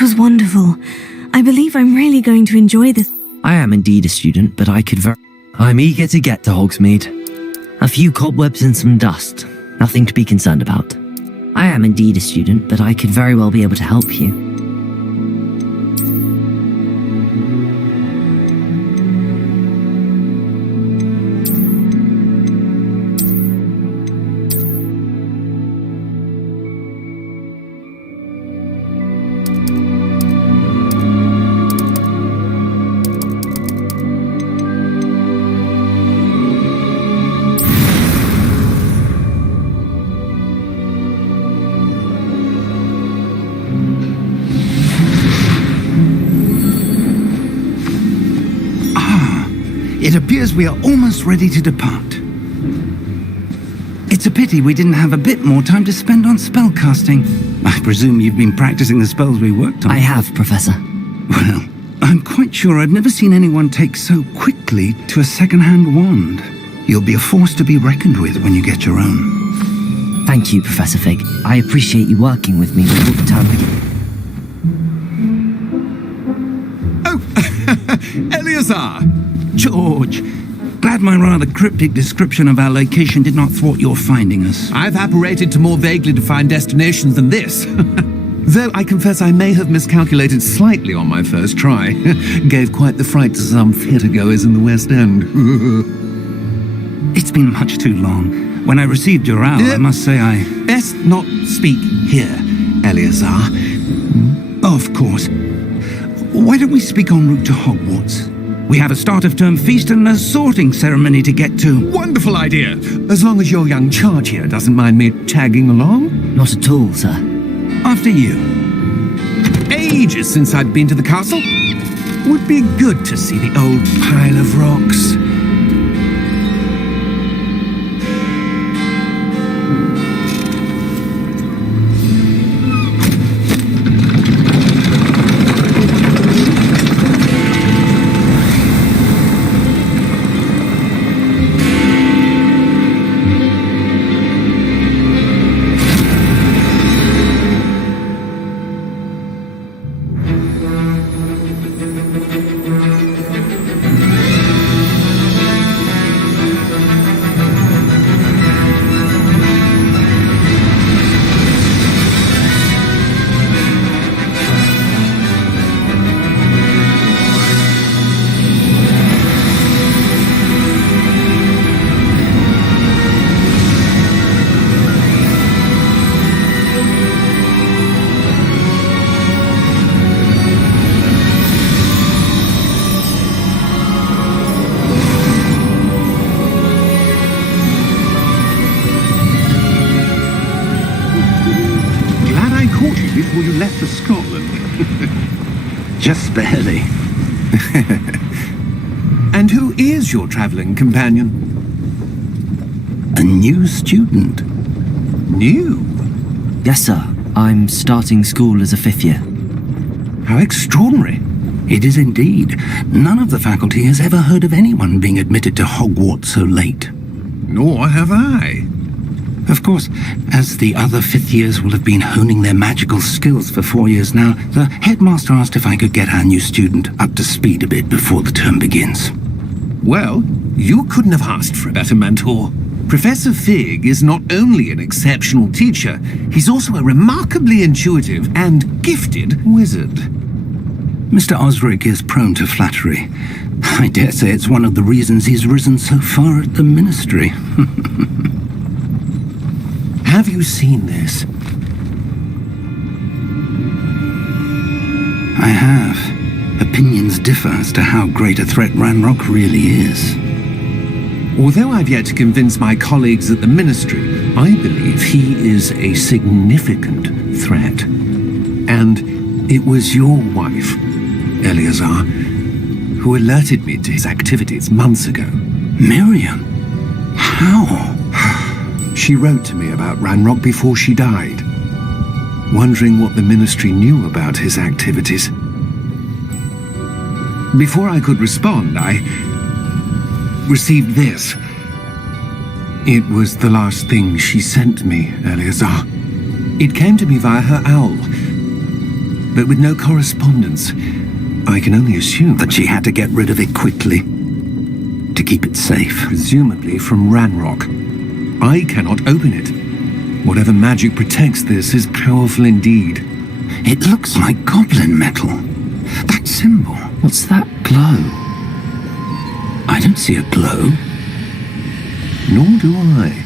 That was wonderful. I believe I'm really going to enjoy this. I am indeed a student, but I'm eager to get to Hogsmeade. A few cobwebs and some dust. Nothing to be concerned about. I am indeed a student, but I could very well be able to help you. It appears we are almost ready to depart. It's a pity we didn't have a bit more time to spend on spellcasting. I presume you've been practicing the spells we worked on. I have, Professor. Well, I'm quite sure I've never seen anyone take so quickly to a second-hand wand. You'll be a force to be reckoned with when you get your own. Thank you, Professor Fig. I appreciate you working with me all the time. Oh, Eleazar! George, glad my rather cryptic description of our location did not thwart your finding us. I've apparated to more vaguely defined destinations than this. Though I confess I may have miscalculated slightly on my first try. Gave quite the fright to some theatre-goers in the West End. It's been much too long. When I received your owl, I must say I... Best not speak here, Eleazar. Of course. Why don't we speak en route to Hogwarts? We have a start-of-term feast and a sorting ceremony to get to. Wonderful idea! As long as your young charge here doesn't mind me tagging along. Not at all, sir. After you. Ages since I'd been to the castle. Would be good to see the old pile of rocks. Before you left for Scotland. Just barely. And who is your travelling companion? A new student. New? Yes, sir. I'm starting school as a 5th year. How extraordinary. It is indeed. None of the faculty has ever heard of anyone being admitted to Hogwarts so late. Nor have I. Of course, as the other 5th years will have been honing their magical skills for 4 years now, the headmaster asked if I could get our new student up to speed a bit before the term begins. Well, you couldn't have asked for a better mentor. Professor Fig is not only an exceptional teacher, he's also a remarkably intuitive and gifted wizard. Mr. Osric is prone to flattery. I dare say it's one of the reasons he's risen so far at the ministry. Have you seen this? I have. Opinions differ as to how great a threat Ranrock really is. Although I've yet to convince my colleagues at the Ministry, I believe he is a significant threat. And it was your wife, Eleazar, who alerted me to his activities months ago. Miriam? How? She wrote to me about Ranrock before she died, wondering what the Ministry knew about his activities. Before I could respond, I received this. It was the last thing she sent me, Eleazar. It came to me via her owl. but with no correspondence. I can only assume That she had to get rid of it quickly to keep it safe. presumably from Ranrock. I cannot open it. Whatever magic protects this is powerful indeed. It looks like goblin metal. That symbol. What's that glow? I don't see a glow. Nor do I.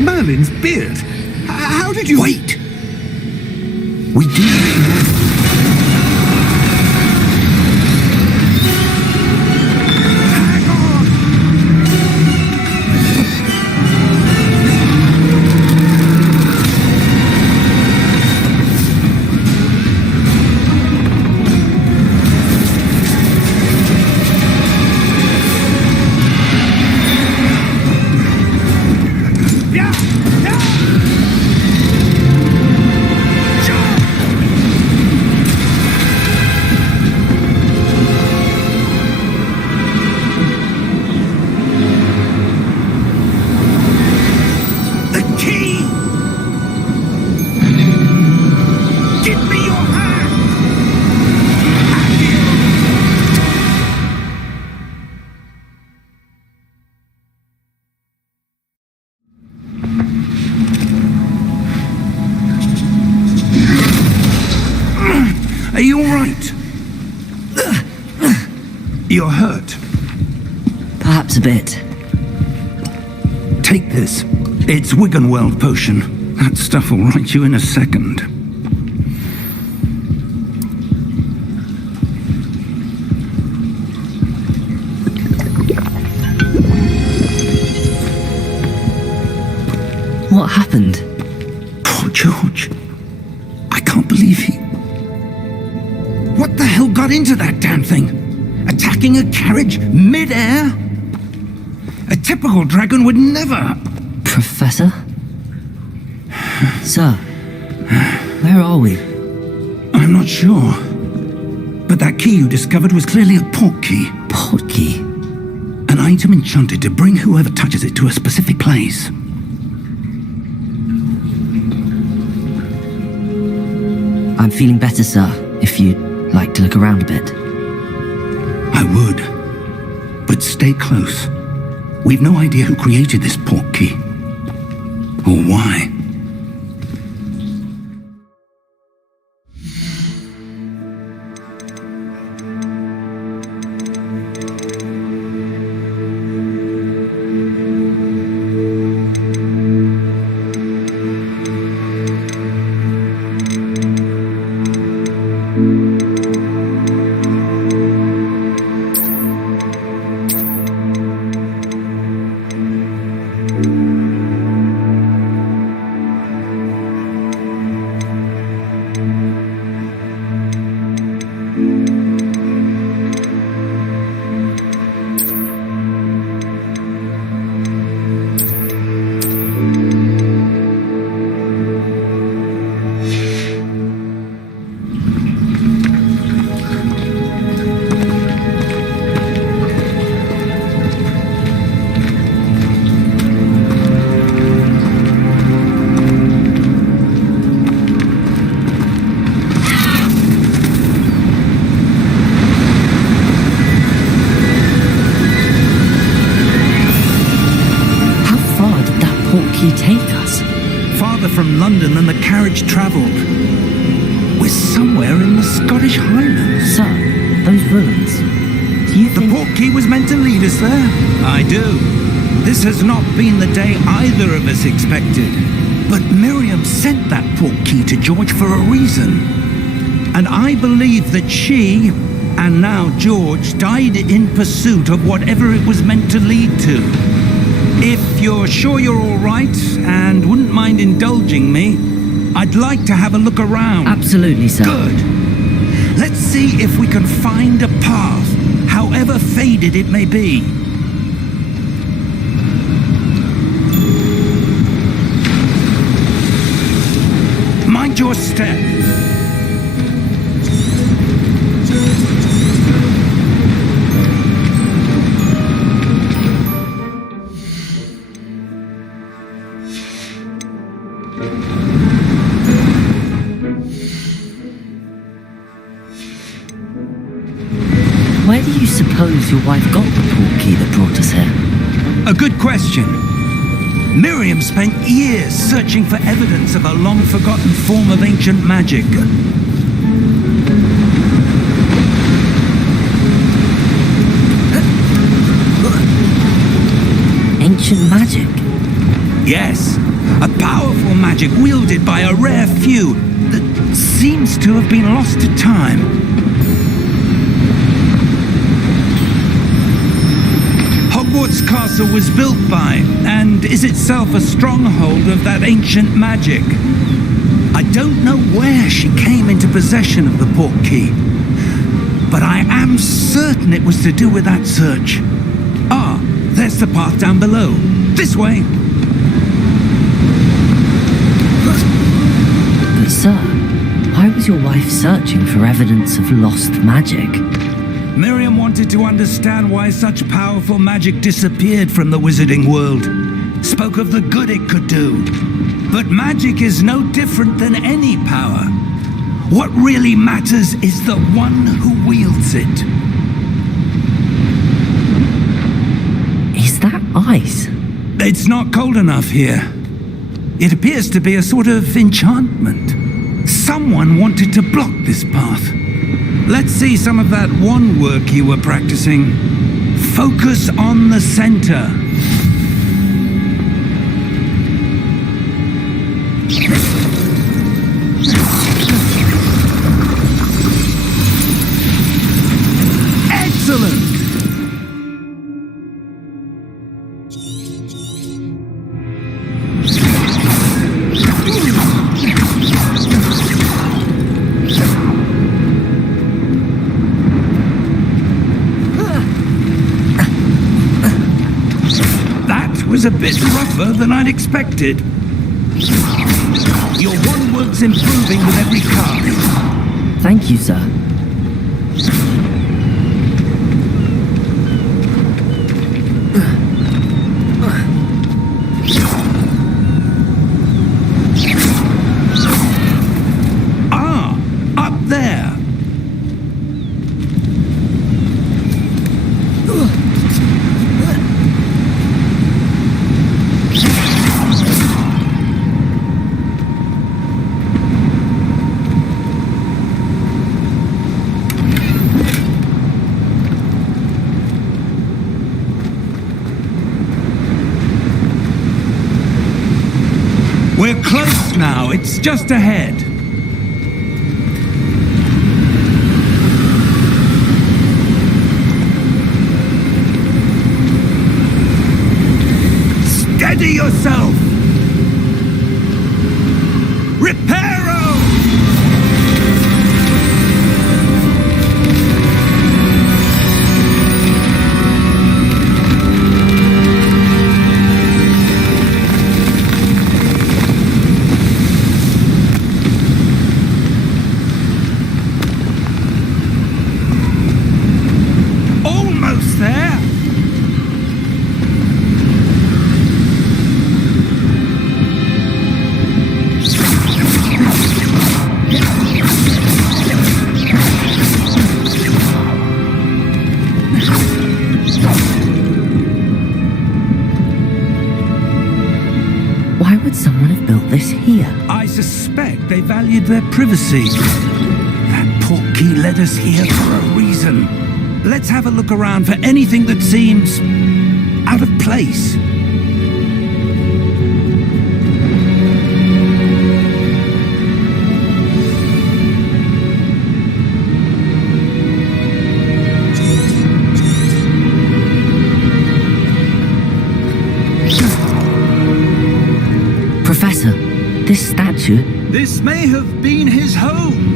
Merlin's beard. How did you... Wait! We do... Are you all right? You're hurt. Perhaps a bit. Take this. It's Wiggenweld potion. That stuff will right you in a second. What happened? Poor George. I can't believe he... What the hell got into that damn thing? Attacking a carriage mid-air? A typical dragon would never... Professor? Sir, where are we? I'm not sure. But that key you discovered was clearly a port key. Port key? An item enchanted to bring whoever touches it to a specific place. I'm feeling better, sir, if you'd like to look around a bit. I would. But stay close. We've no idea who created this port key. Or why. From London than the carriage travelled. We're somewhere in the Scottish Highlands. Sir, those ruins. Do you think... The port key was meant to lead us there? I do. This has not been the day either of us expected. But Miriam sent that port key to George for a reason. And I believe that she, and now George, died in pursuit of whatever it was meant to lead to. If you're sure you're all right and wouldn't mind indulging me, I'd like to have a look around. Absolutely, sir. Good. Let's see if we can find a path, however faded it may be. Mind your step. do you suppose your wife got the portkey that brought us here? A good question. Miriam spent years searching for evidence of a long-forgotten form of ancient magic. Ancient magic? Yes, a powerful magic wielded by a rare few that seems to have been lost to time. Hogwarts Castle was built by, and is itself a stronghold of that ancient magic. I don't know where she came into possession of the portkey, but I am certain it was to do with that search. Ah, there's the path down below. This way. But sir, why was your wife searching for evidence of lost magic? Miriam wanted to understand why such powerful magic disappeared from the wizarding world. Spoke of the good it could do. But magic is no different than any power. What really matters is the one who wields it. Is that ice? It's not cold enough here. It appears to be a sort of enchantment. Someone wanted to block this path. Let's see some of that wand work you were practicing. Focus on the center. Excellent! Was a bit rougher than I'd expected. Your wand work's improving with every cast. Thank you, sir. Ah, up there. We're close now. It's just ahead. Steady yourself! Reparo! Almost there! Why would someone have built this here? I suspect they valued their privacy. That portkey led us here for a reason. Let's have a look around for anything that seems out of place. Professor, this statue... This may have been his home.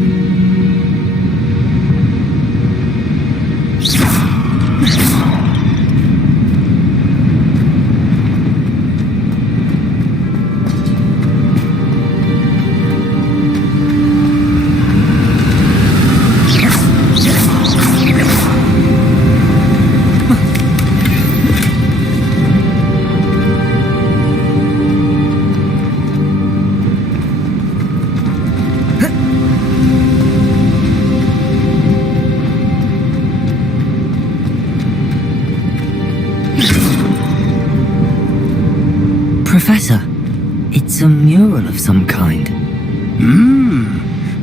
Professor, it's a mural of some kind.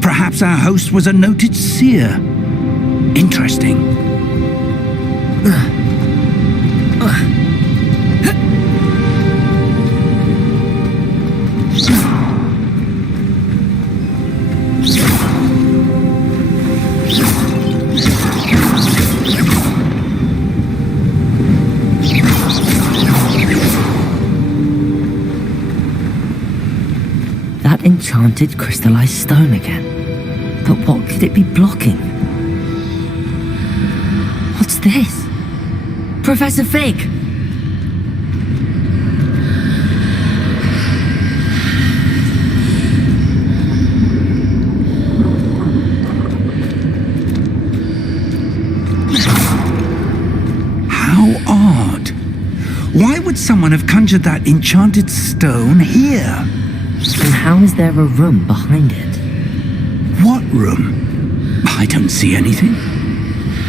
Perhaps our host was a noted seer. Interesting. That enchanted crystallized stone again. But what could it be blocking? What's this? Professor Fig! How odd. Why would someone have conjured that enchanted stone here? And how is there a room behind it? What room? I don't see anything.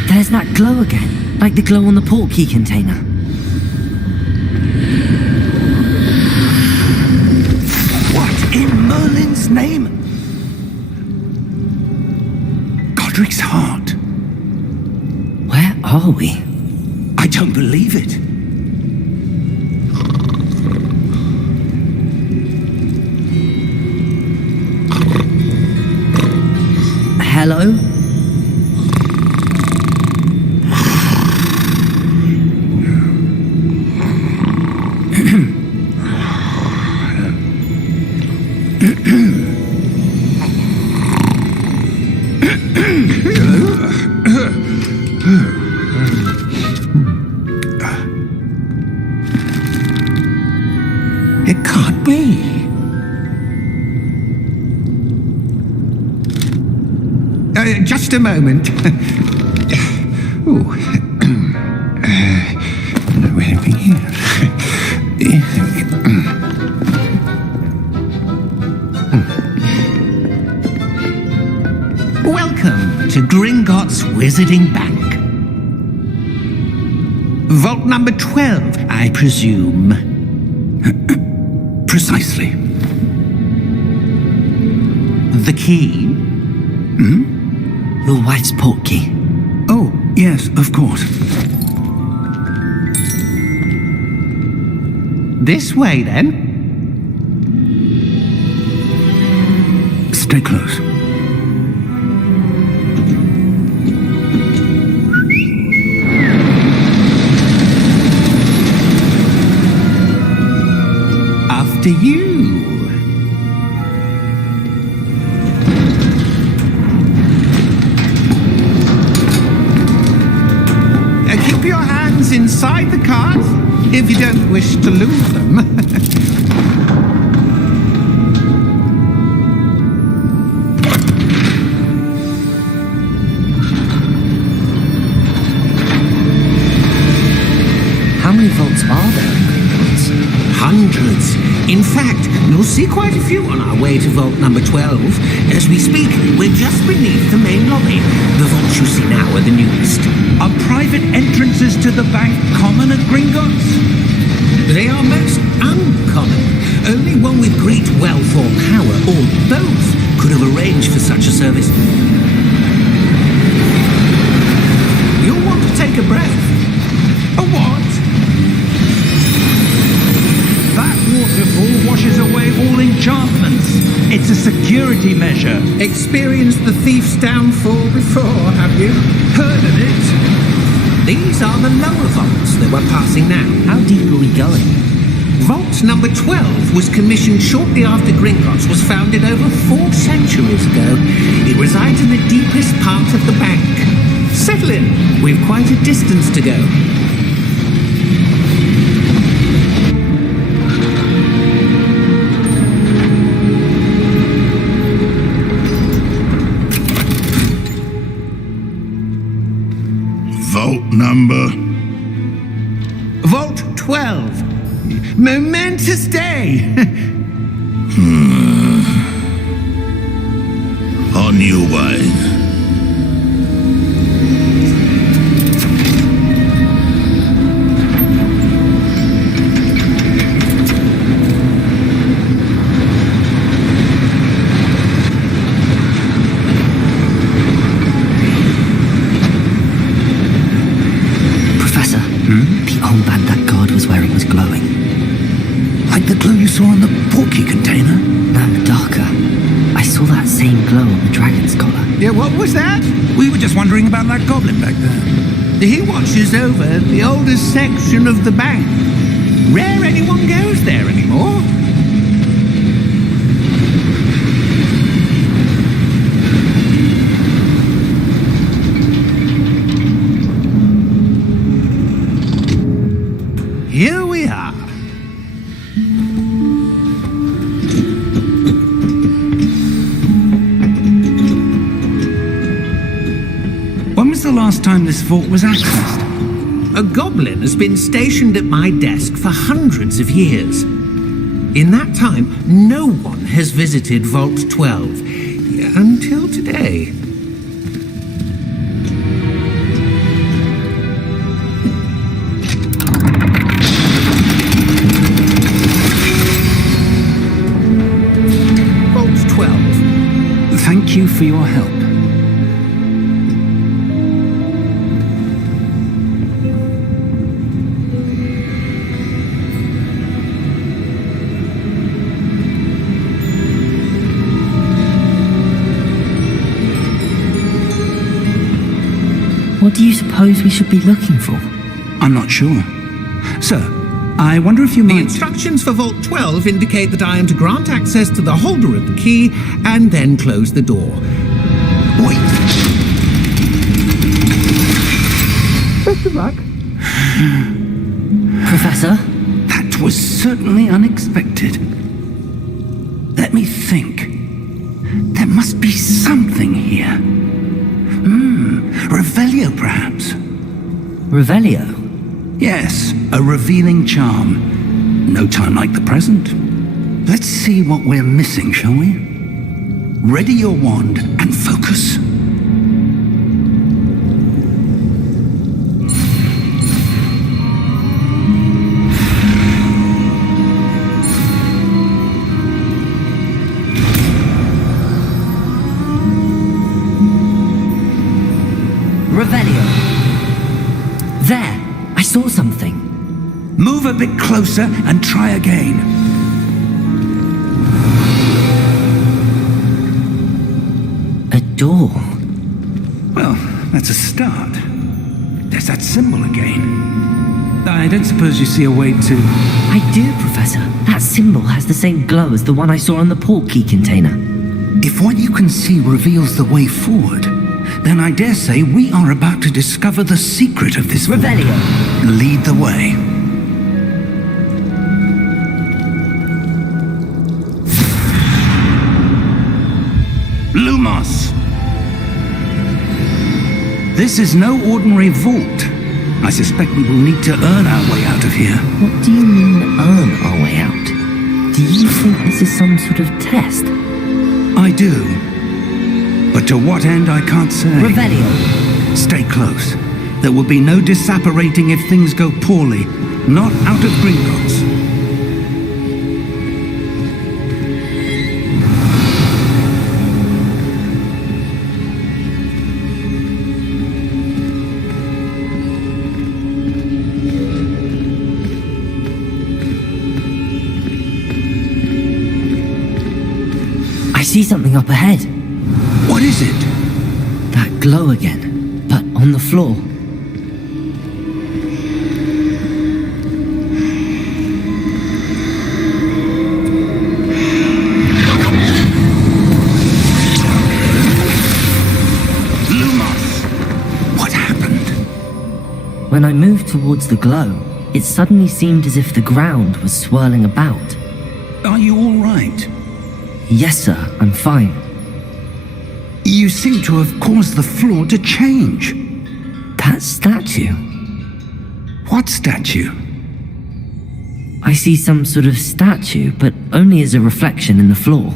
There's that glow again, like the glow on the portkey container. What in Merlin's name? Godric's heart. Where are we? I don't believe it. Hello? It can't be. Just a moment. Oh. Wait a minute. Welcome to Gringotts Wizarding Bank. Vault number 12, I presume. Precisely. The key? Your wife's portkey. Oh, yes, of course. This way, then. Stay close. After you. Keep your hands inside the cart if you don't wish to lose them. How many vaults are there in Gringotts? Hundreds. In fact, you'll see quite a few on our way to vault number 12. As we speak, we're just beneath the main lobby. The vaults you see now are the newest. Are private entrances to the bank common at Gringotts? They are most uncommon. Only one with great wealth or power, or both, could have arranged for such a service. You'll want to take a breath. A what? That waterfall washes away all enchantments. It's a security measure. Experienced the thief's downfall before, have you? Heard of it? These are the lower vaults that we're passing now. How deep are we going? Vault number 12 was commissioned shortly after Gringotts was founded over 4 centuries ago. It resides in the deepest part of the bank. Settle in. We've quite a distance to go. Vault number? Vault 12. Momentous day. On your way. saw in the portkey container? No, darker. I saw that same glow on the dragon's collar. Yeah, what was that? We were just wondering about that goblin back there. He watches over the oldest section of the bank. Rare anyone goes there anymore. Here we are. When was the last time this vault was accessed? A goblin has been stationed at my desk for hundreds of years. In that time, no one has visited Vault 12 until today. Vault 12. Thank you for your help. What do you suppose we should be looking for? I'm not sure. Sir, I wonder if you might... The instructions for Vault 12 indicate that I am to grant access to the holder of the key and then close the door. Wait. Best of luck. Professor? That was certainly unexpected. Let me think. There must be something here. Revelio, perhaps. Revelio? Yes, a revealing charm. No time like the present. Let's see what we're missing, shall we? Ready your wand and focus. Revelio. There! I saw something. Move a bit closer and try again. A door. Well, that's a start. There's that symbol again. I don't suppose you see a way to... I do, Professor. That symbol has the same glow as the one I saw on the portkey container. If what you can see reveals the way forward, then I dare say we are about to discover the secret of this vault. Revelio. Lead the way. Lumos! This is no ordinary vault. I suspect we will need to earn our way out of here. What do you mean, earn our way out? Do you think this is some sort of test? I do. But to what end, I can't say. Revelio. Stay close. There will be no disapparating if things go poorly. Not out of Gringotts. I see something up ahead. What is it? That glow again, but on the floor. Lumos! What happened? When I moved towards the glow, it suddenly seemed as if the ground was swirling about. Are you all right? Yes, sir, I'm fine. You seem to have caused the floor to change. That statue. What statue? I see some sort of statue, but only as a reflection in the floor.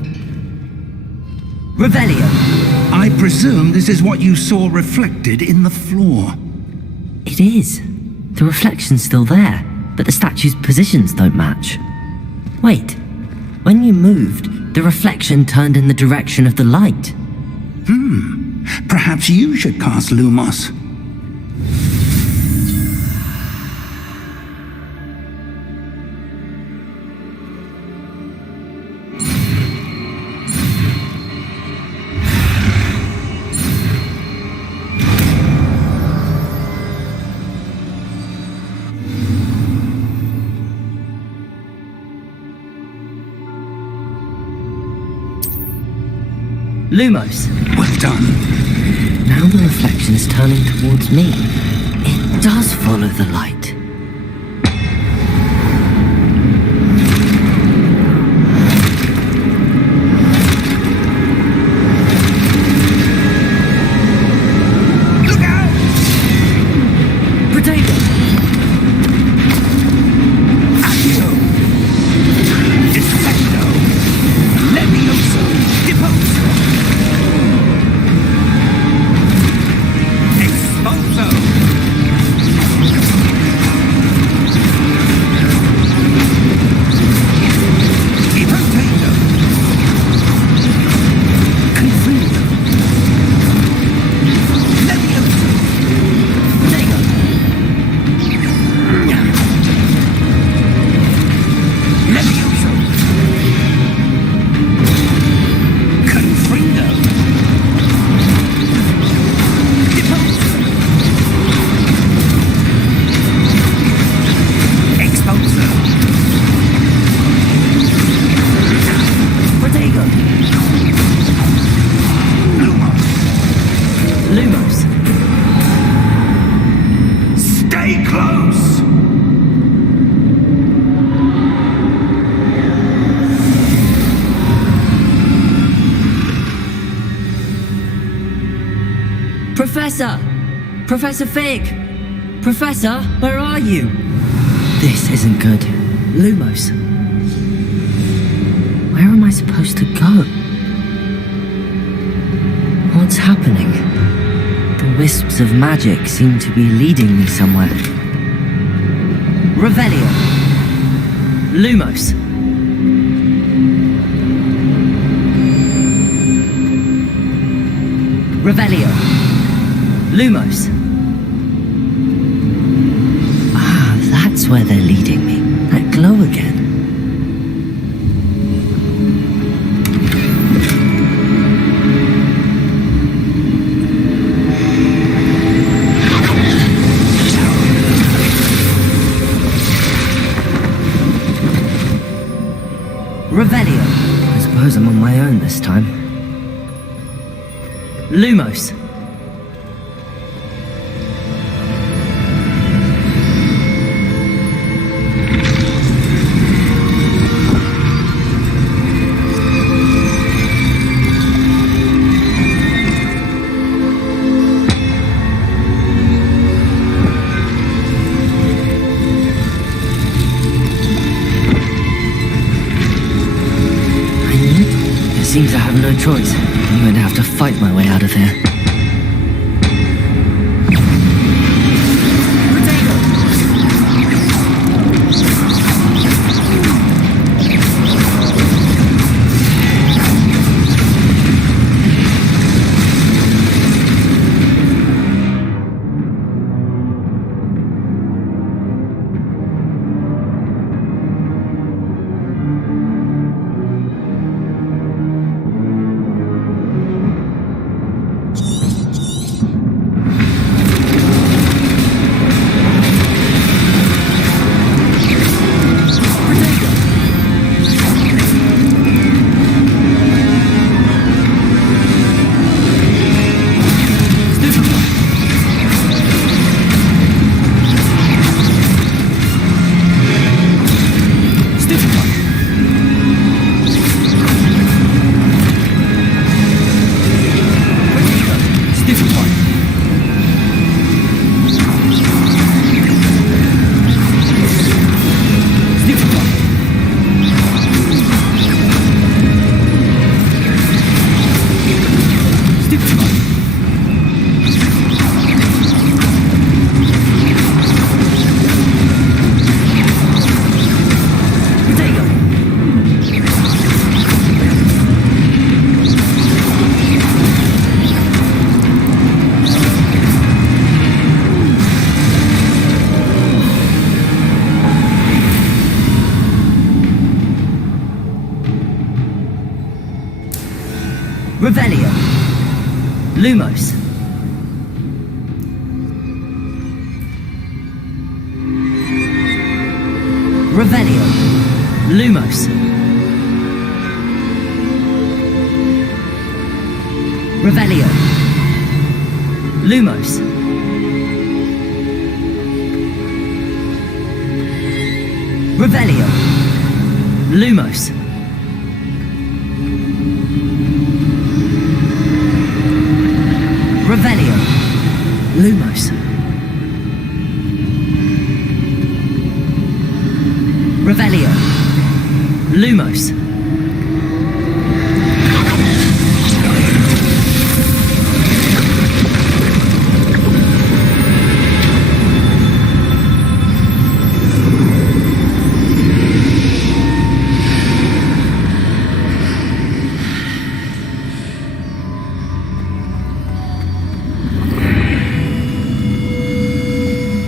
Revelio! I presume this is what you saw reflected in the floor. It is. The reflection's still there, but the statue's positions don't match. Wait. When you moved, the reflection turned in the direction of the light. Perhaps you should cast Lumos. Lumos. Well done. Now the reflection is turning towards me. It does follow the light. Look out! Potato! Accio! Effecto! Levioso! Deposo! Expulso! Depotato! Confuso! Levioso! Potato! Levioso! Confrido! Deposo! Expulso! Potato! Lumos! Lumos. Stay close! Professor! Professor Fig! Professor, where are you? This isn't good. Lumos. Where am I supposed to go? What's happening? The wisps of magic seem to be leading me somewhere. Revelio. Lumos. Revelio. Lumos. Ah, that's where they're leading me. That glow again. Revelio. I suppose I'm on my own this time. Lumos. Seems I have no choice. I'm going to have to fight my way out of here. Revelio. Lumos. Revelio. Lumos. Revelio. Lumos. Revelio. Lumos. Revelio. Lumos. Revelio. Lumos.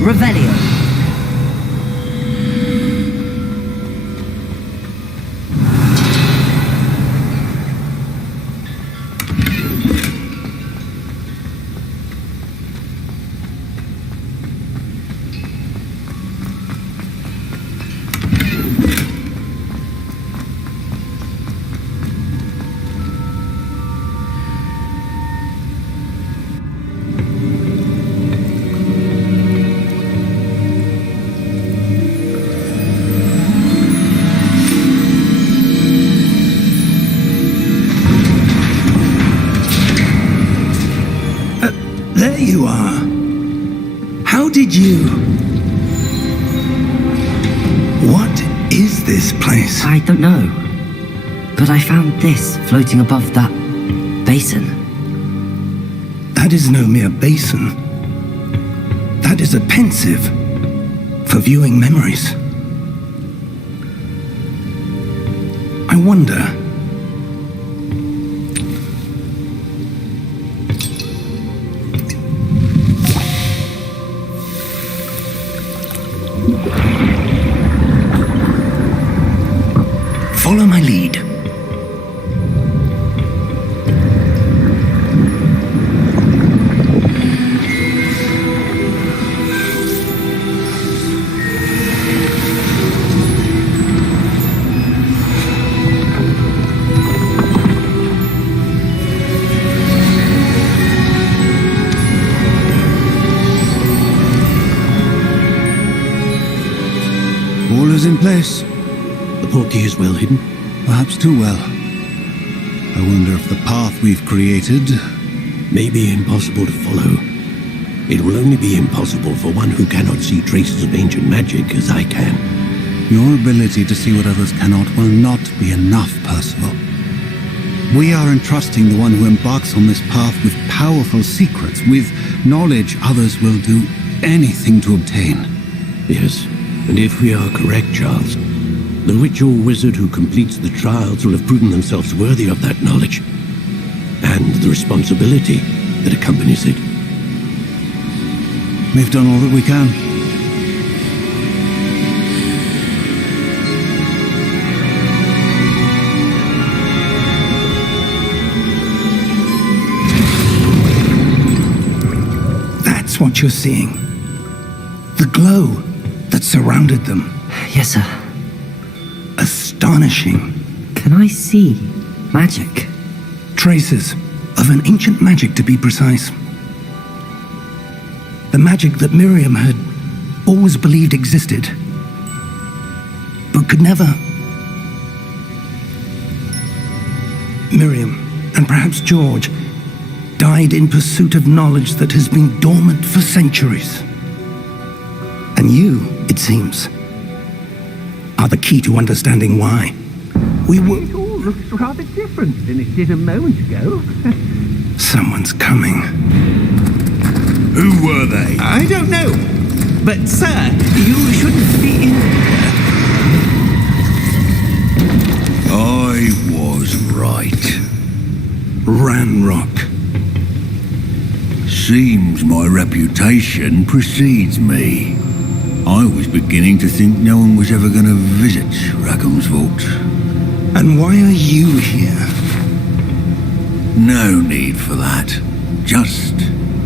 Revelio. There you are. How did you... What is this place? I don't know. But I found this floating above that basin. That is no mere basin. That is a pensive for viewing memories. I wonder... Follow my lead. All is in place. The portkey is well hidden. Perhaps too well. I wonder if the path we've created... May be impossible to follow. It will only be impossible for one who cannot see traces of ancient magic as I can. Your ability to see what others cannot will not be enough, Percival. We are entrusting the one who embarks on this path with powerful secrets, with knowledge others will do anything to obtain. Yes, and if we are correct, Charles, the witch or wizard who completes the trials will have proven themselves worthy of that knowledge, and the responsibility that accompanies it. We've done all that we can. That's what you're seeing. The glow that surrounded them. Yes, sir. Astonishing. Can I see magic? Traces of an ancient magic, to be precise. The magic that Miriam had always believed existed, but could never. Miriam, and perhaps George, died in pursuit of knowledge that has been dormant for centuries. And you, it seems, are the key to understanding why. It all looks rather different than it did a moment ago. Someone's coming. Who were they? I don't know. But, sir, you shouldn't be in... I was right. Ranrock. Seems my reputation precedes me. I was beginning to think no one was ever going to visit Rackham's vault. And why are you here? No need for that. Just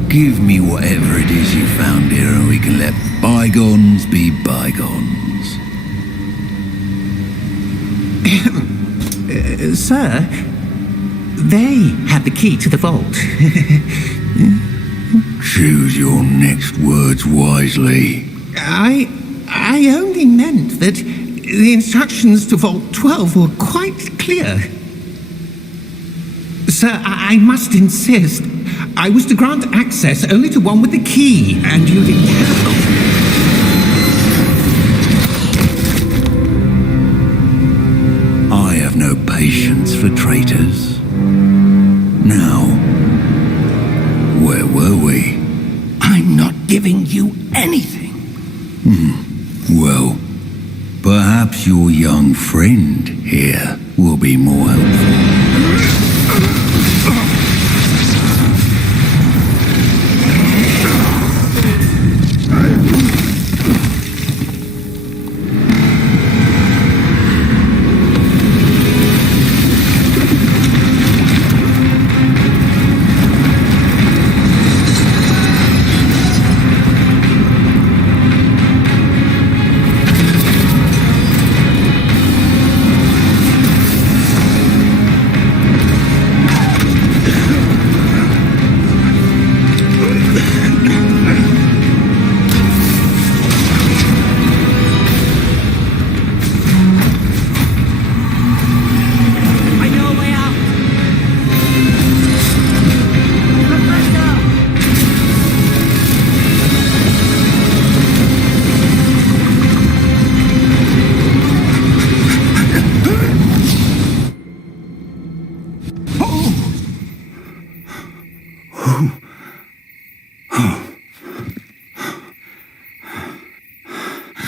give me whatever it is you found here and we can let bygones be bygones. Sir, they had the key to the vault. Choose your next words wisely. I only meant that the instructions to Vault 12 were quite clear. Sir, I must insist. I was to grant access only to one with the key, and you didn't have. I have no patience for traitors. Now, where were we? I'm not giving you anything. Well, perhaps your young friend here will be more helpful.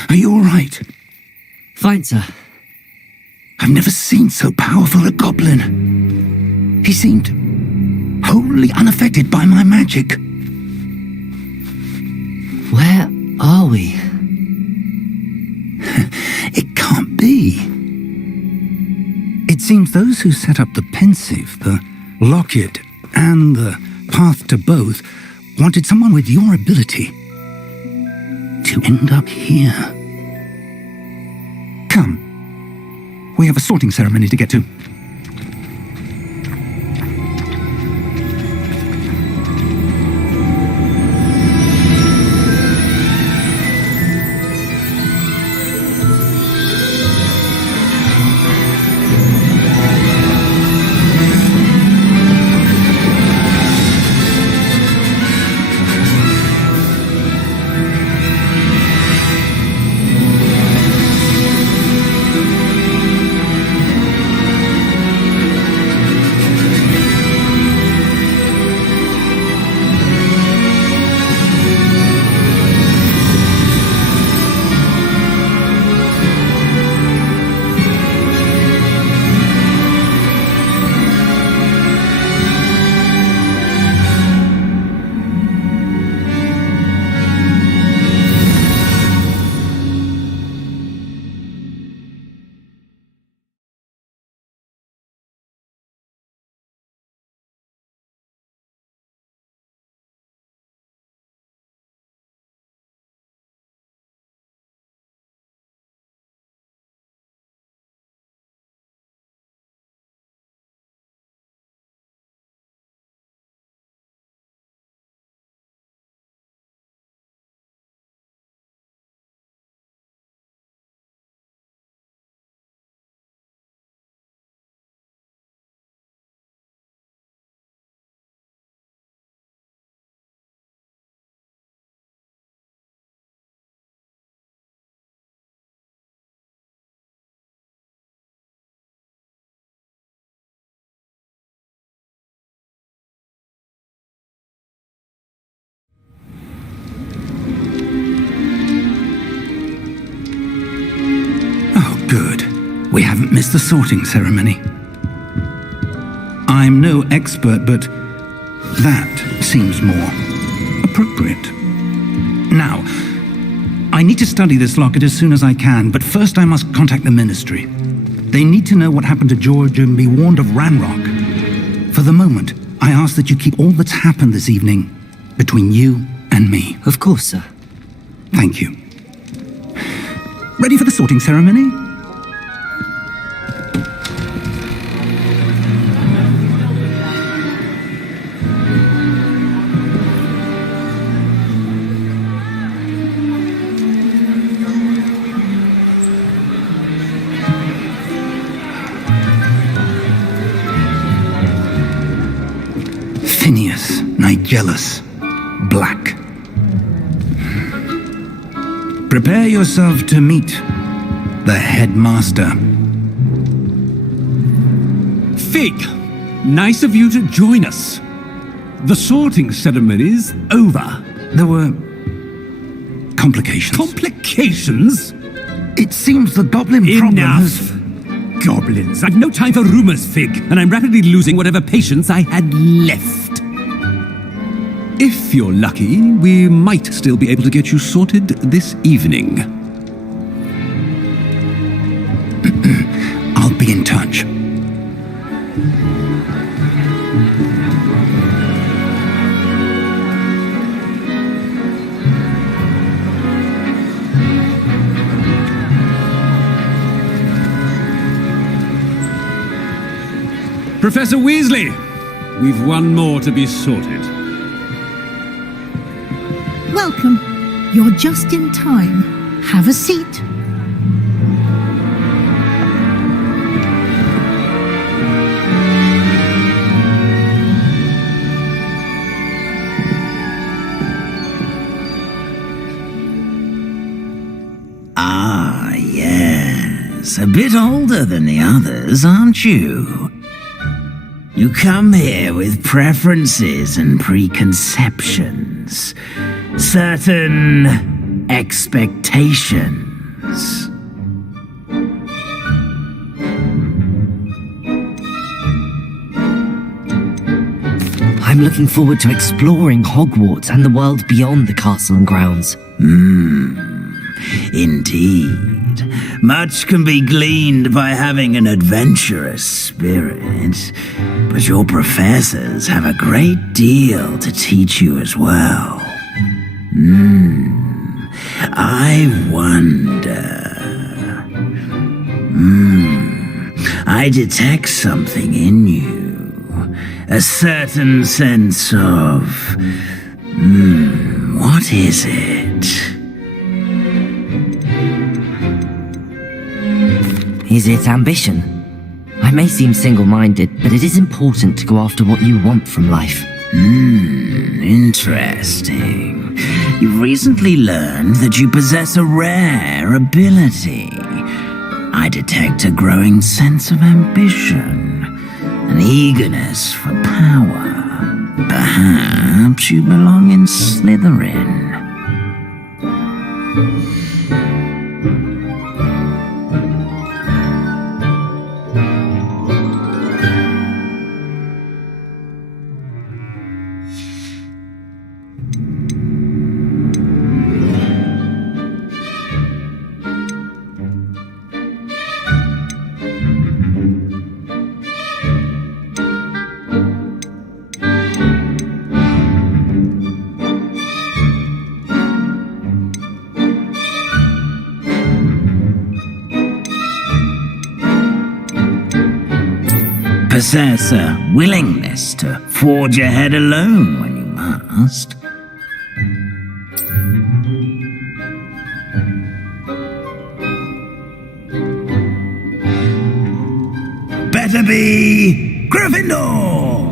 Are you all right? Fine, sir. I've never seen so powerful a goblin. He seemed wholly unaffected by my magic. Where are we? It can't be. It seems those who set up the pensive, the locket, and the path to both wanted someone with your ability to end up here. Come. We have a sorting ceremony to get to. Good. We haven't missed the sorting ceremony. I'm no expert, but that seems more appropriate. Now, I need to study this locket as soon as I can, but first I must contact the Ministry. They need to know what happened to George and be warned of Ranrock. For the moment, I ask that you keep all that's happened this evening between you and me. Of course, sir. Thank you. Ready for the sorting ceremony? jealous. Black. Prepare yourself to meet the headmaster. Fig, nice of you to join us. The sorting ceremony's over. There were complications. Complications? It seems the goblin problem has... Enough! Goblins. I've no time for rumors, Fig, and I'm rapidly losing whatever patience I had left. If you're lucky, we might still be able to get you sorted this evening. I'll be in touch. Professor Weasley, we've one more to be sorted. Welcome. You're just in time. Have a seat. Ah, yes. A bit older than the others, aren't you? You come here with preferences and preconceptions. Certain expectations. I'm looking forward to exploring Hogwarts and the world beyond the castle and grounds. Indeed. Much can be gleaned by having an adventurous spirit, but your professors have a great deal to teach you as well. I wonder... I detect something in you. A certain sense of... what is it? Is it ambition? I may seem single-minded, but it is important to go after what you want from life. Interesting. You've recently learned that you possess a rare ability. I detect a growing sense of ambition, an eagerness for power. Perhaps you belong in Slytherin. Possess a willingness to forge ahead alone when you must. Better be Gryffindor!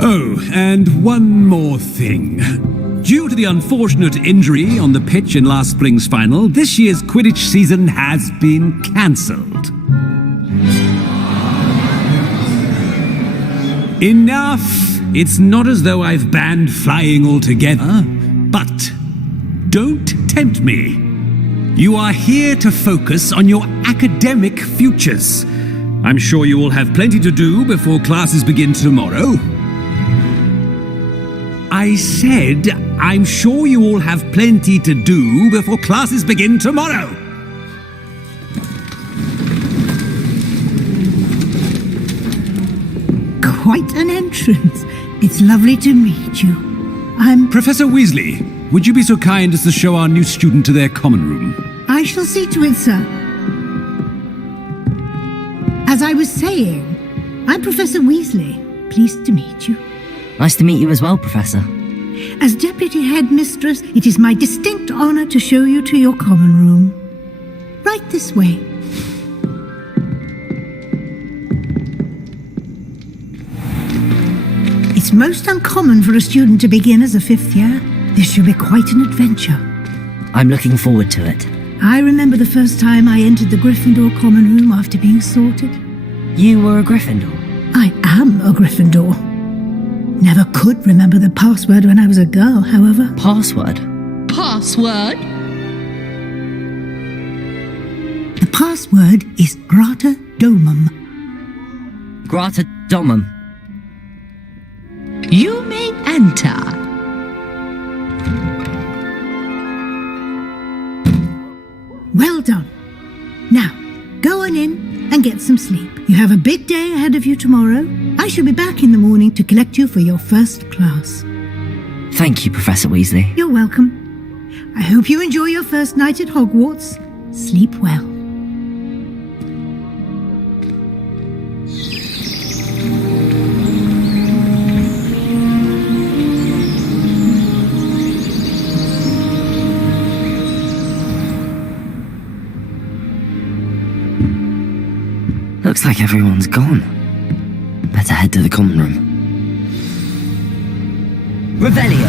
Oh, and one more thing. Due to the unfortunate injury on the pitch in last spring's final, this year's Quidditch season has been cancelled. Enough! It's not as though I've banned flying altogether, but don't tempt me. You are here to focus on your academic futures. I'm sure you will have plenty to do before classes begin tomorrow. I said, I'm sure you all have plenty to do before classes begin tomorrow. Quite an entrance. It's lovely to meet you. I'm... Professor Weasley, would you be so kind as to show our new student to their common room? I shall see to it, sir. As I was saying, I'm Professor Weasley. Pleased to meet you. Nice to meet you as well, Professor. As Deputy Headmistress, it is my distinct honor to show you to your common room. Right this way. It's most uncommon for a student to begin as a 5th year. This should be quite an adventure. I'm looking forward to it. I remember the first time I entered the Gryffindor common room after being sorted. You were a Gryffindor? I am a Gryffindor. Never could remember the password when I was a girl, however. Password? Password? The password is Grata Domum. Grata Domum. You may enter. Well done. Now, go on in and get some sleep. You have a big day ahead of you tomorrow. I shall be back in the morning to collect you for your first class. Thank you, Professor Weasley. You're welcome. I hope you enjoy your first night at Hogwarts. Sleep well. Looks like everyone's gone. Better head to the common room. Revelio!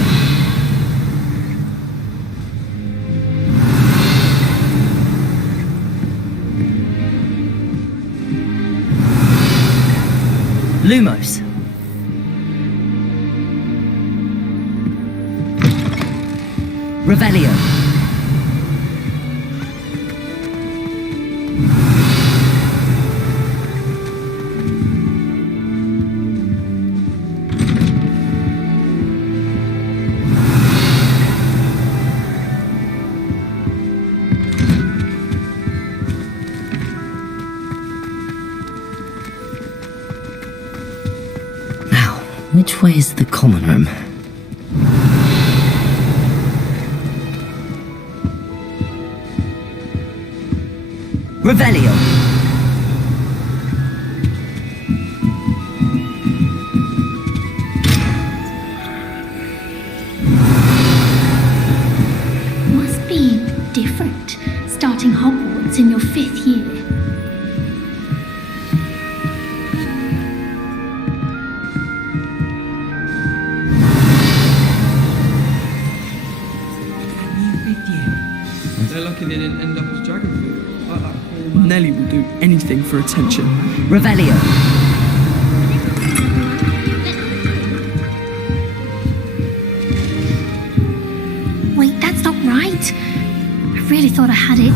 Lumos! Revelio! Which way is the common room? Revelio! Must be different, starting Hogwarts in your 5th year. They're lucky they didn't end up as Dragonfly. Nelly will do anything for attention. Revelio! Wait, that's not right. I really thought I had it.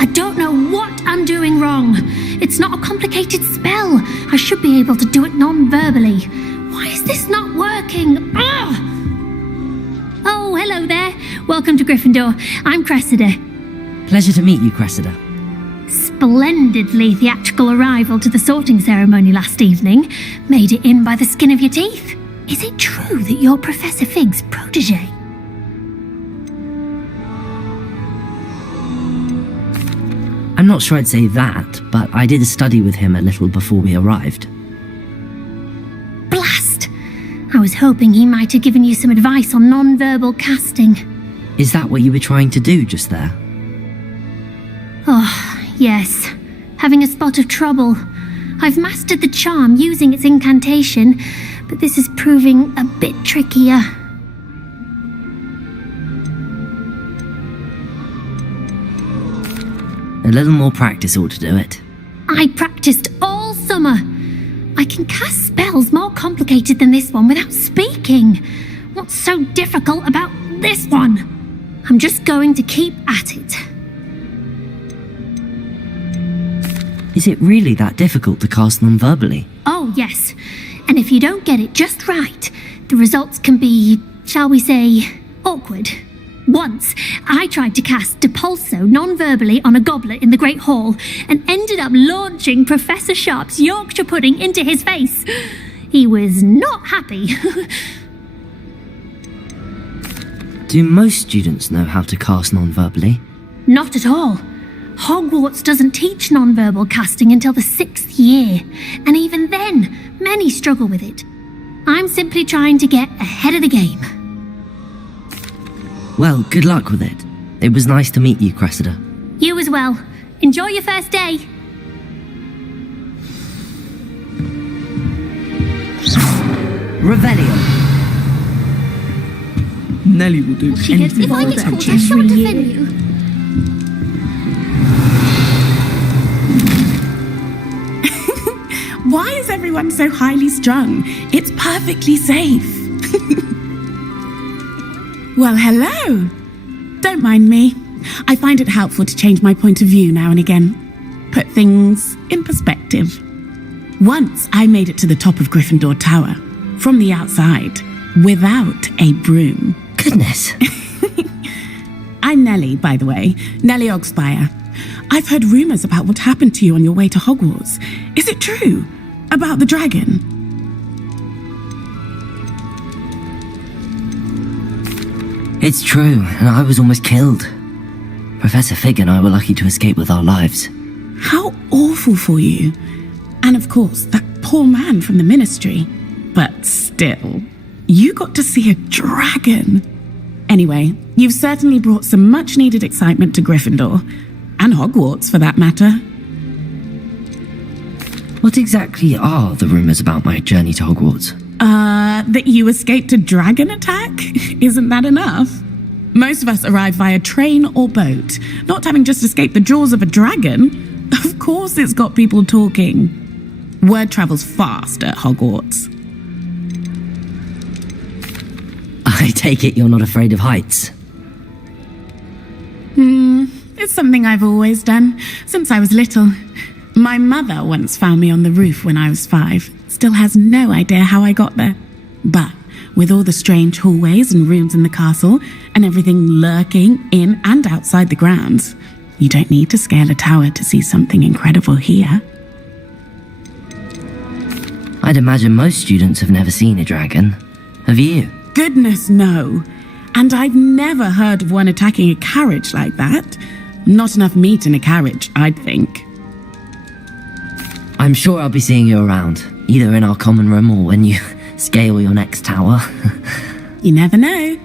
I don't know what I'm doing wrong. It's not a complicated spell. I should be able to do it non-verbally. Why is this not working? Ugh! Oh, hello there. Welcome to Gryffindor. I'm Cressida. Pleasure to meet you, Cressida. Splendidly theatrical arrival to the sorting ceremony last evening. Made it in by the skin of your teeth. Is it true that you're Professor Fig's protege? I'm not sure I'd say that, but I did study with him a little before we arrived. Blast! I was hoping he might have given you some advice on non-verbal casting. Is that what you were trying to do just there? Oh, yes. Having a spot of trouble. I've mastered the charm using its incantation, but this is proving a bit trickier. A little more practice ought to do it. I practiced all summer. I can cast spells more complicated than this one without speaking. What's so difficult about this one? I'm just going to keep at it. Is it really that difficult to cast non-verbally? Oh, yes. And if you don't get it just right, the results can be, shall we say, awkward. Once, I tried to cast Depulso non-verbally on a goblet in the Great Hall and ended up launching Professor Sharp's Yorkshire pudding into his face. He was not happy. Do most students know how to cast non-verbally? Not at all. Hogwarts doesn't teach nonverbal casting until the 6th year, and even then, many struggle with it. I'm simply trying to get ahead of the game. Well, good luck with it. It was nice to meet you, Cressida. You as well. Enjoy your first day. Revelio. Nelly will do She gets anything if I for get called, attention. I shan't defend you. Why is everyone so highly strung? It's perfectly safe. Well, hello. Don't mind me. I find it helpful to change my point of view now and again. Put things in perspective. Once I made it to the top of Gryffindor Tower, from the outside, without a broom. Goodness. I'm Nellie, by the way. Nellie Ogspire. I've heard rumours about what happened to you on your way to Hogwarts. Is it true? About the dragon? It's true, and I was almost killed. Professor Fig and I were lucky to escape with our lives. How awful for you. And of course, that poor man from the Ministry. But still, you got to see a dragon. Anyway, you've certainly brought some much-needed excitement to Gryffindor. And Hogwarts, for that matter. What exactly are the rumours about my journey to Hogwarts? That you escaped a dragon attack? Isn't that enough? Most of us arrive via train or boat. Not having just escaped the jaws of a dragon, of course it's got people talking. Word travels fast at Hogwarts. I take it you're not afraid of heights. It's something I've always done, since I was little. My mother once found me on the roof when I was 5. Still has no idea how I got there. But with all the strange hallways and rooms in the castle, and everything lurking in and outside the grounds, you don't need to scale a tower to see something incredible here. I'd imagine most students have never seen a dragon. Have you? Goodness, no. And I've never heard of one attacking a carriage like that. Not enough meat in a carriage, I'd think. I'm sure I'll be seeing you around, either in our common room or when you scale your next tower. You never know.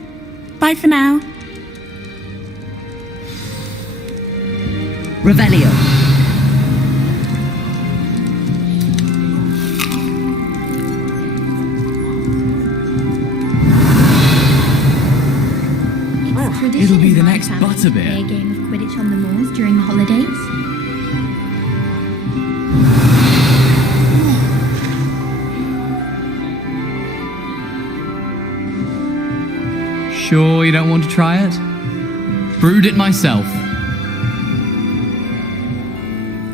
Bye for now. Revelio. It'll be the next butterbeer. A game of Quidditch on the moors during the holidays. Sure you don't want to try it? Brewed it myself.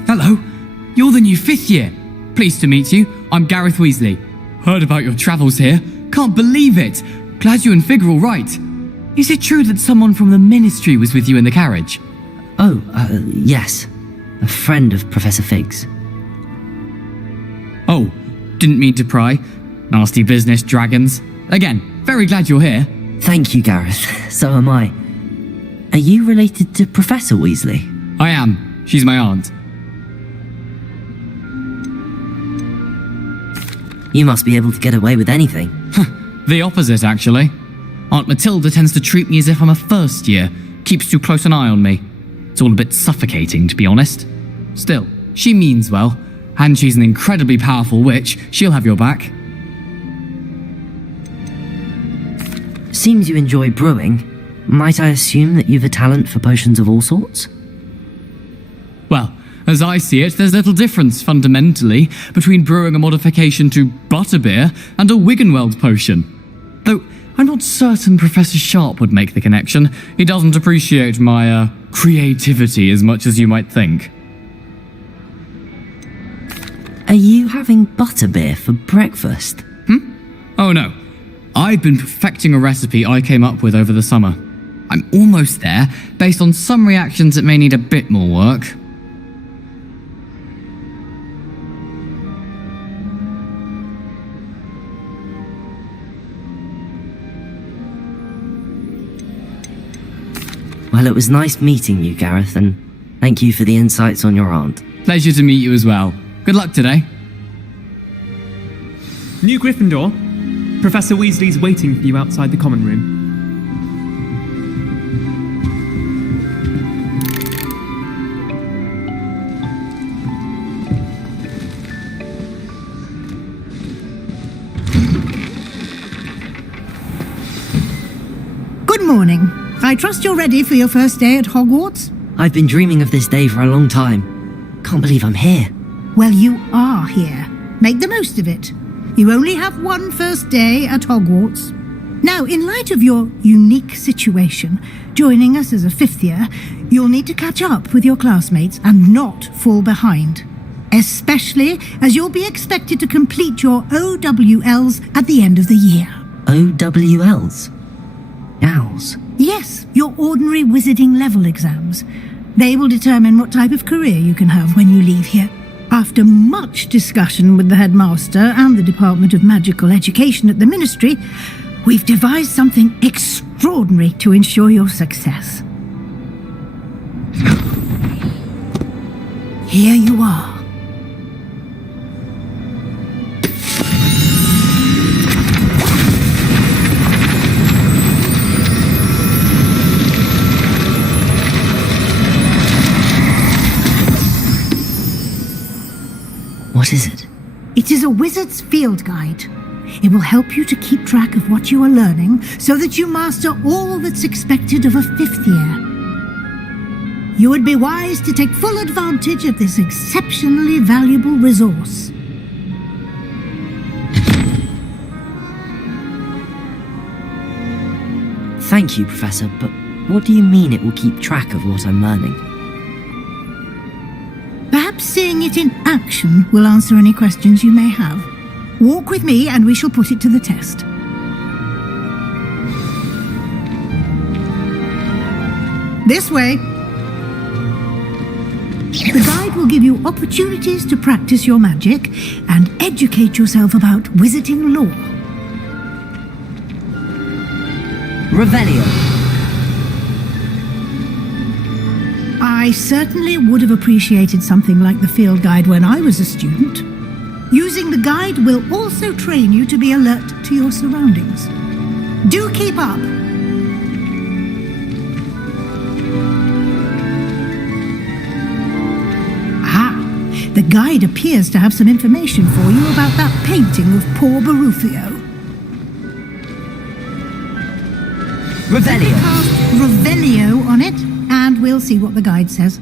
Hello, you're the new 5th year. Pleased to meet you. I'm Gareth Weasley. Heard about your travels here. Can't believe it. Glad you and Fig are all right. Is it true that someone from the Ministry was with you in the carriage? Oh, yes. A friend of Professor Fig's. Oh, didn't mean to pry. Nasty business, dragons. Again, very glad you're here. Thank you, Gareth. So am I. Are you related to Professor Weasley? I am. She's my aunt. You must be able to get away with anything. The opposite, actually. Aunt Matilda tends to treat me as if I'm a first year, keeps too close an eye on me. It's all a bit suffocating, to be honest. Still, she means well, and she's an incredibly powerful witch. She'll have your back. Seems you enjoy brewing. Might I assume that you've a talent for potions of all sorts? Well, as I see it, there's little difference, fundamentally, between brewing a modification to butterbeer and a Wiggenweld potion. Though, I'm not certain Professor Sharp would make the connection. He doesn't appreciate my, creativity as much as you might think. Are you having butterbeer for breakfast? Oh no. I've been perfecting a recipe I came up with over the summer. I'm almost there, based on some reactions that may need a bit more work. it was nice meeting you, Gareth, and thank you for the insights on your aunt. Pleasure to meet you as well. Good luck today. New Gryffindor. Professor Weasley's waiting for you outside the common room. Good morning. I trust you're ready for your first day at Hogwarts? I've been dreaming of this day for a long time. Can't believe I'm here. Well, you are here. Make the most of it. You only have one first day at Hogwarts. Now, in light of your unique situation, joining us as a fifth year, you'll need to catch up with your classmates and not fall behind. Especially as you'll be expected to complete your OWLs at the end of the year. OWLs? Owls? Yes, your ordinary wizarding level exams. They will determine what type of career you can have when you leave here. After much discussion with the headmaster and the Department of Magical Education at the Ministry, we've devised something extraordinary to ensure your success. Here you are. What is it? It is a wizard's field guide. It will help you to keep track of what you are learning so that you master all that's expected of a fifth year. You would be wise to take full advantage of this exceptionally valuable resource. Thank you, Professor, but what do you mean it will keep track of what I'm learning? Perhaps seeing it in action will answer any questions you may have. Walk with me and we shall put it to the test. This way. The guide will give you opportunities to practice your magic and educate yourself about wizarding lore. Revelio. I certainly would have appreciated something like the field guide when I was a student. Using the guide will also train you to be alert to your surroundings. Do keep up! Ah, the guide appears to have some information for you about that painting of poor Barufio. Revelio. Cast Revelio on it, and we'll see what the guide says.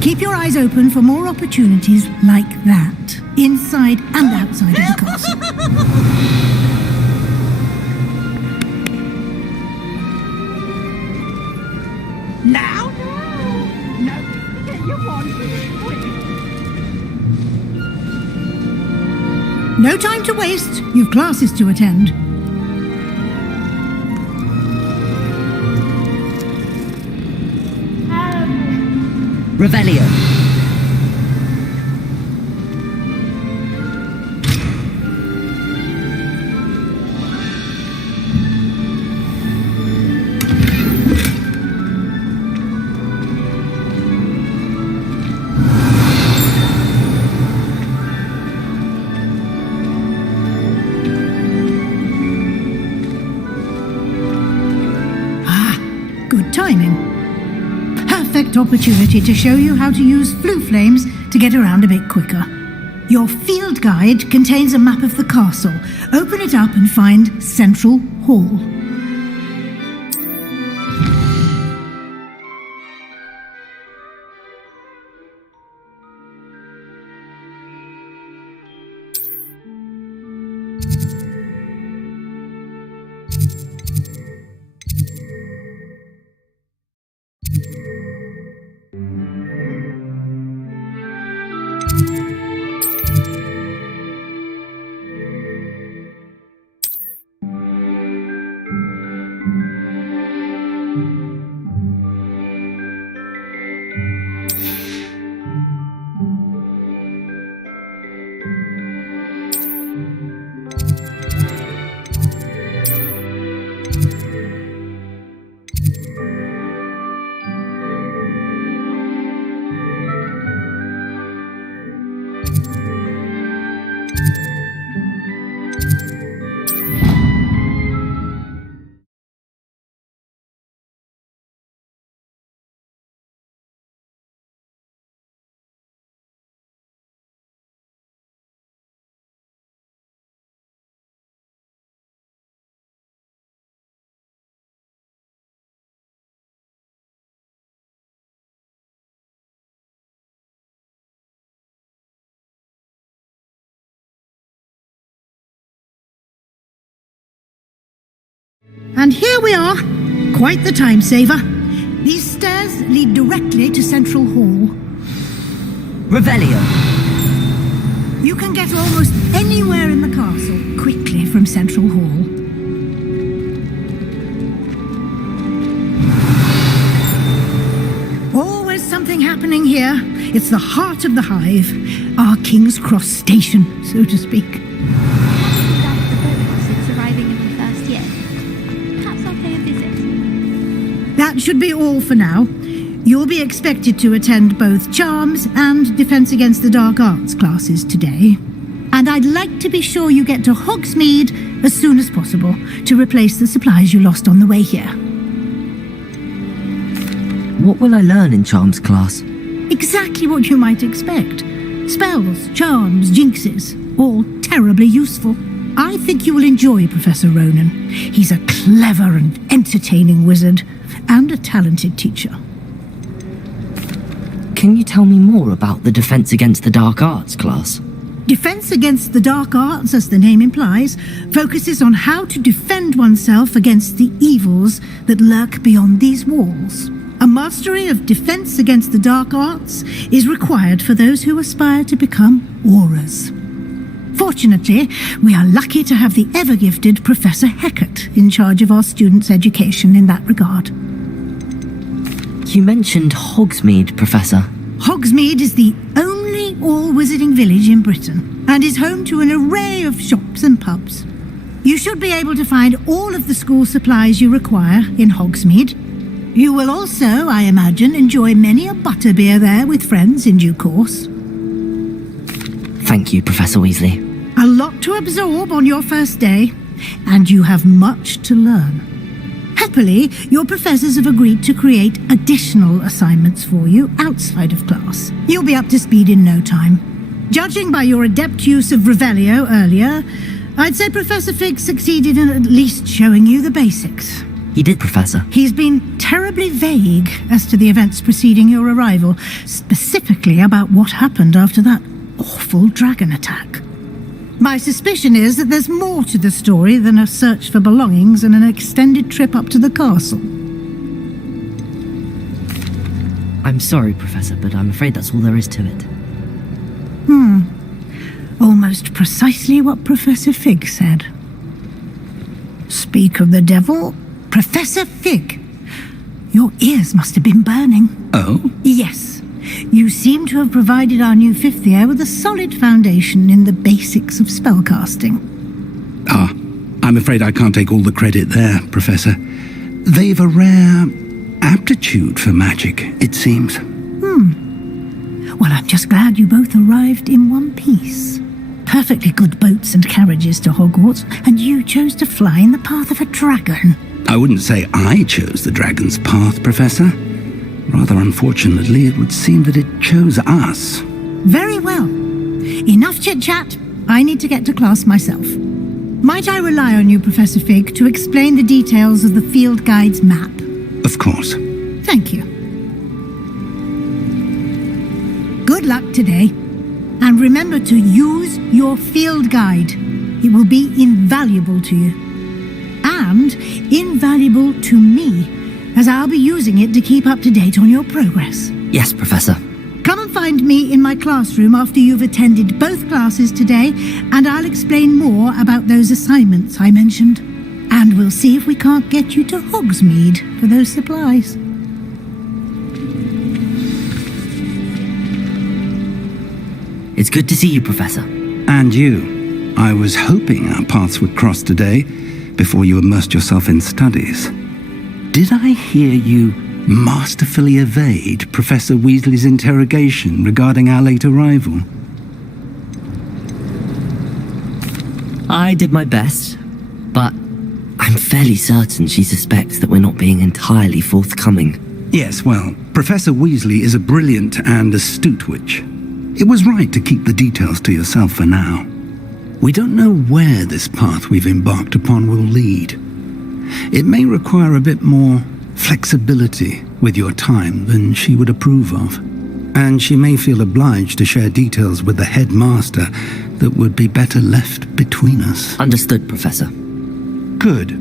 Keep your eyes open for more opportunities like that, inside and outside of the castle. Now? No, get your wand quick. No time to waste. You've classes to attend. Revelio. Good timing. Perfect opportunity to show you how to use flue flames to get around a bit quicker. Your field guide contains a map of the castle. Open it up and find Central Hall. And here we are. Quite the time saver. These stairs lead directly to Central Hall. Revelio. You can get almost anywhere in the castle quickly from Central Hall. Always something happening here. It's the heart of the hive. Our King's Cross station, so to speak. Since arriving in the first year. Perhaps I'll pay a visit. That should be all for now. You'll be expected to attend both Charms and Defense Against the Dark Arts classes today. And I'd like to be sure you get to Hogsmeade as soon as possible to replace the supplies you lost on the way here. What will I learn in Charms class? Exactly what you might expect. Spells, charms, jinxes, all terribly useful. I think you will enjoy Professor Ronan. He's a clever and entertaining wizard, and a talented teacher. Can you tell me more about the Defense Against the Dark Arts class? Defense Against the Dark Arts, as the name implies, focuses on how to defend oneself against the evils that lurk beyond these walls. A mastery of Defense Against the Dark Arts is required for those who aspire to become Auras. Fortunately, we are lucky to have the ever-gifted Professor Hecat in charge of our students' education in that regard. You mentioned Hogsmeade, Professor. Hogsmeade is the only all-wizarding village in Britain and is home to an array of shops and pubs. You should be able to find all of the school supplies you require in Hogsmeade. You will also, I imagine, enjoy many a butterbeer there with friends in due course. Thank you, Professor Weasley. A lot to absorb on your first day, and you have much to learn. Happily, your professors have agreed to create additional assignments for you outside of class. You'll be up to speed in no time. Judging by your adept use of Revelio earlier, I'd say Professor Fig succeeded in at least showing you the basics. He did, Professor. He's been terribly vague as to the events preceding your arrival, specifically about what happened after that awful dragon attack. My suspicion is that there's more to the story than a search for belongings and an extended trip up to the castle. I'm sorry, Professor, but I'm afraid that's all there is to it. Almost precisely what Professor Fig said. Speak of the devil, Professor Fig. Your ears must have been burning. Oh? Yes. You seem to have provided our new fifth year with a solid foundation in the basics of spellcasting. Ah, I'm afraid I can't take all the credit there, Professor. They've a rare aptitude for magic, it seems. Well, I'm just glad you both arrived in one piece. Perfectly good boats and carriages to Hogwarts, and you chose to fly in the path of a dragon. I wouldn't say I chose the dragon's path, Professor. Rather unfortunately, it would seem that it chose us. Very well. Enough chit-chat. I need to get to class myself. Might I rely on you, Professor Fig, to explain the details of the field guide's map? Of course. Thank you. Good luck today. And remember to use your field guide. It will be invaluable to you. And invaluable to me, as I'll be using it to keep up to date on your progress. Yes, Professor. Come and find me in my classroom after you've attended both classes today, and I'll explain more about those assignments I mentioned. And we'll see if we can't get you to Hogsmeade for those supplies. It's good to see you, Professor. And you. I was hoping our paths would cross today, before you immersed yourself in studies. Did I hear you masterfully evade Professor Weasley's interrogation regarding our late arrival? I did my best, but I'm fairly certain she suspects that we're not being entirely forthcoming. Yes, well, Professor Weasley is a brilliant and astute witch. It was right to keep the details to yourself for now. We don't know where this path we've embarked upon will lead. It may require a bit more flexibility with your time than she would approve of. And she may feel obliged to share details with the headmaster that would be better left between us. Understood, Professor. Good.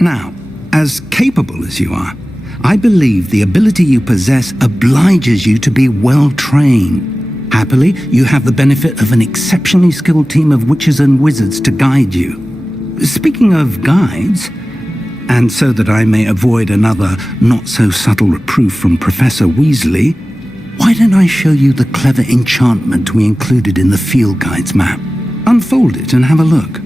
Now, As capable as you are, I believe the ability you possess obliges you to be well trained. Happily, you have the benefit of an exceptionally skilled team of witches and wizards to guide you. Speaking of guides, and so that I may avoid another not-so-subtle reproof from Professor Weasley, why don't I show you the clever enchantment we included in the field guide's map? Unfold it and have a look.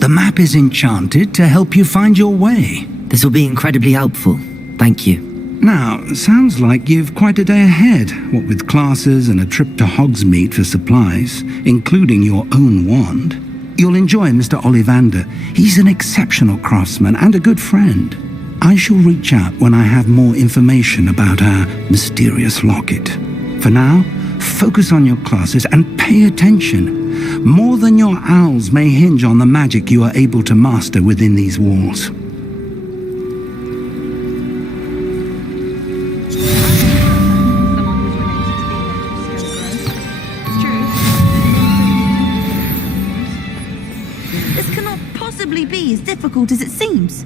The map is enchanted to help you find your way. This will be incredibly helpful. Thank you. Now, sounds like you've quite a day ahead, what with classes and a trip to Hogsmeade for supplies, including your own wand. You'll enjoy Mr. Ollivander. He's an exceptional craftsman and a good friend. I shall reach out when I have more information about our mysterious locket. For now, focus on your classes and pay attention. More than your owls may hinge on the magic you are able to master within these walls. This cannot possibly be as difficult as it seems.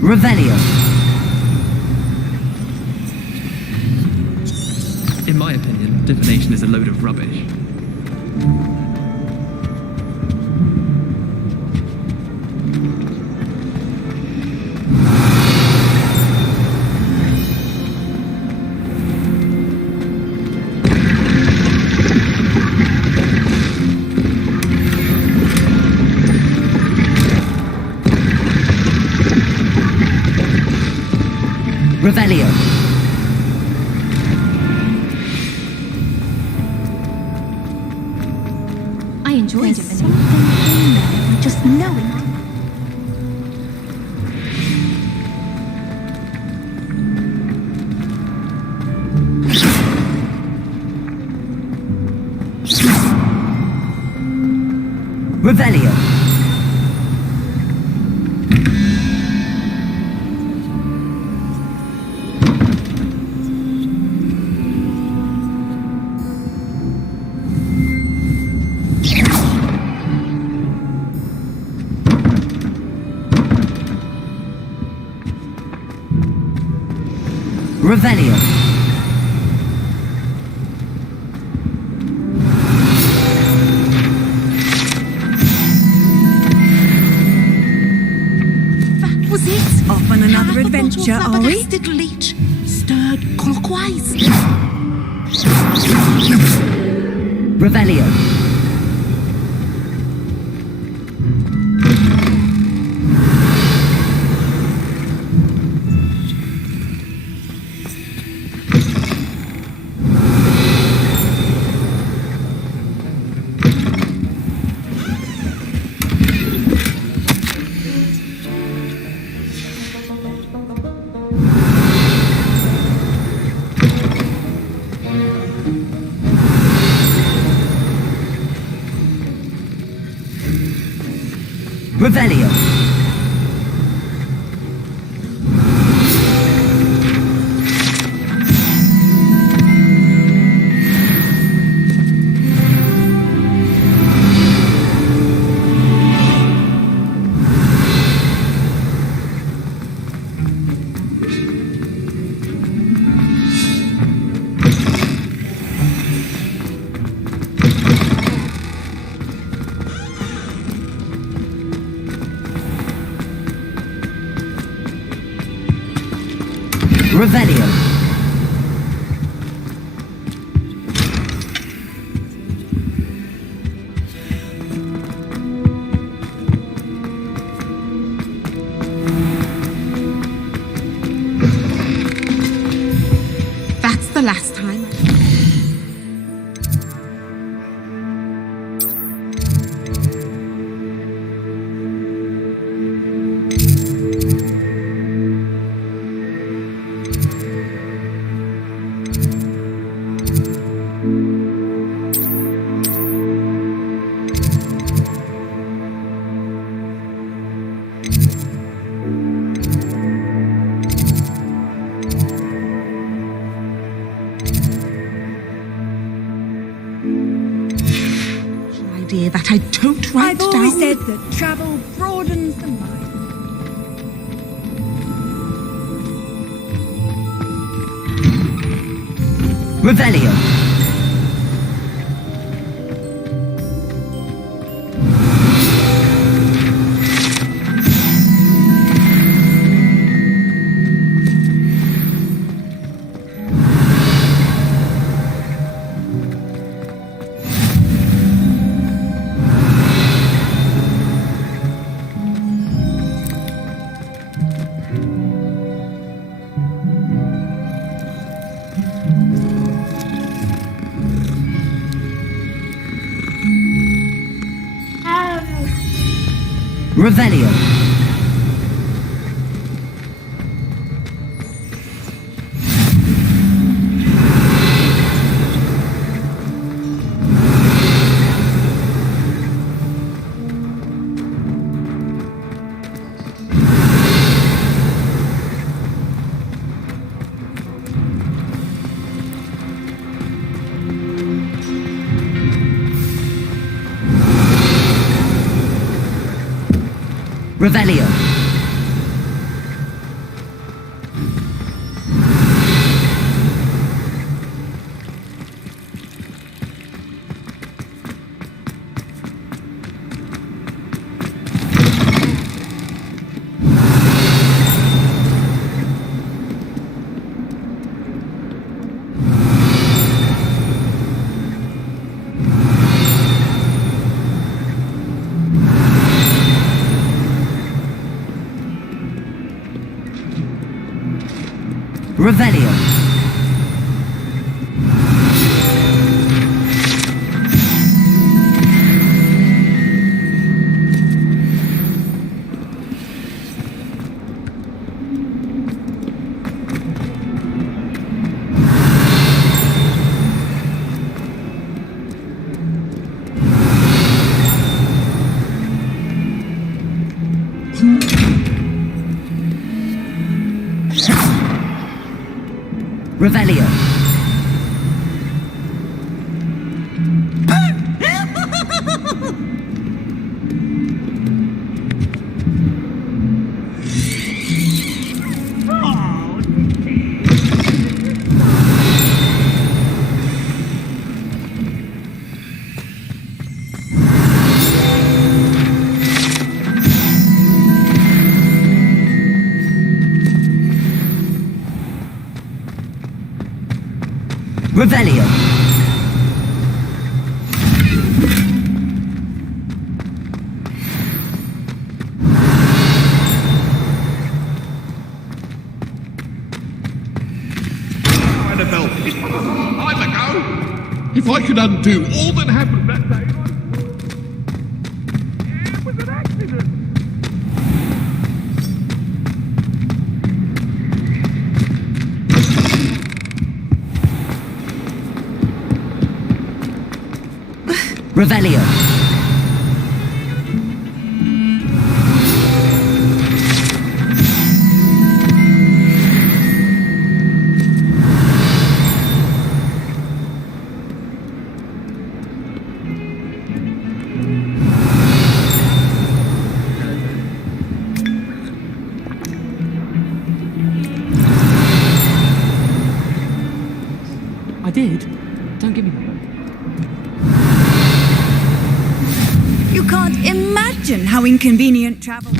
Revelio. In my opinion, divination is a load of rubbish. Revelio. I enjoy divination. Something in there, I just know it. Revelio. Revelio. That was it. Off on another adventure, are we? Leech stirred clockwise. Revelio. Revelio. Revelio. dear, that I don't write down? I've always said that travel broadens the mind. Revelio. Revelio. Revelio. Revelio. Revelio. Revelio. Annabelle, it's time ago. If I could undo all that happened that day, it was an accident. Revelio. I did. Don't give me that. You can't imagine how inconvenient travel.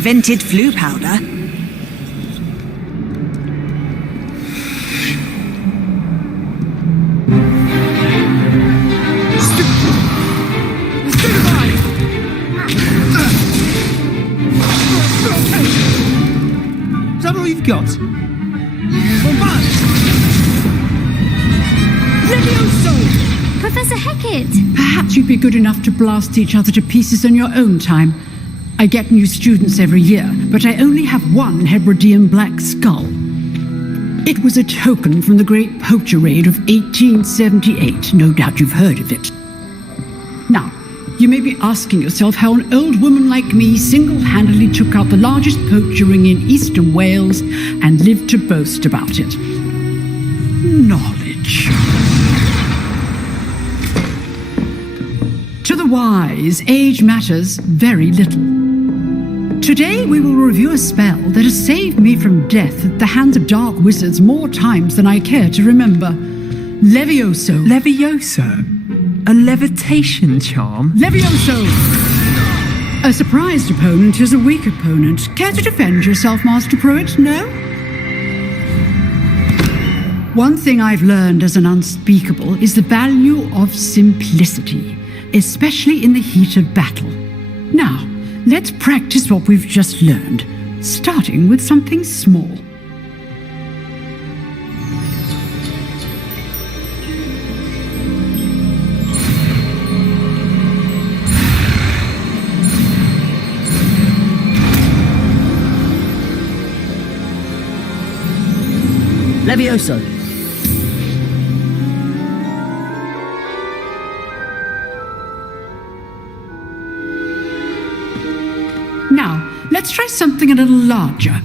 invented flu powder. Is that all you've got? Professor Hackett! Perhaps you'd be good enough to blast each other to pieces on your own time. I get new students every year, but I only have one Hebridean black skull. It was a token from the Great Poacher Raid of 1878. No doubt you've heard of it. Now, you may be asking yourself how an old woman like me single-handedly took out the largest poacher ring in eastern Wales and lived to boast about it. Knowledge. To the wise, age matters very little. Today we will review a spell that has saved me from death at the hands of dark wizards more times than I care to remember. Levioso. Levioso? A levitation charm? Levioso! A surprised opponent is a weak opponent. Care to defend yourself, Master Pruitt? No? One thing I've learned as an unspeakable is the value of simplicity, especially in the heat of battle. Now, let's practice what we've just learned, starting with something small. Levioso. Now, let's try something a little larger.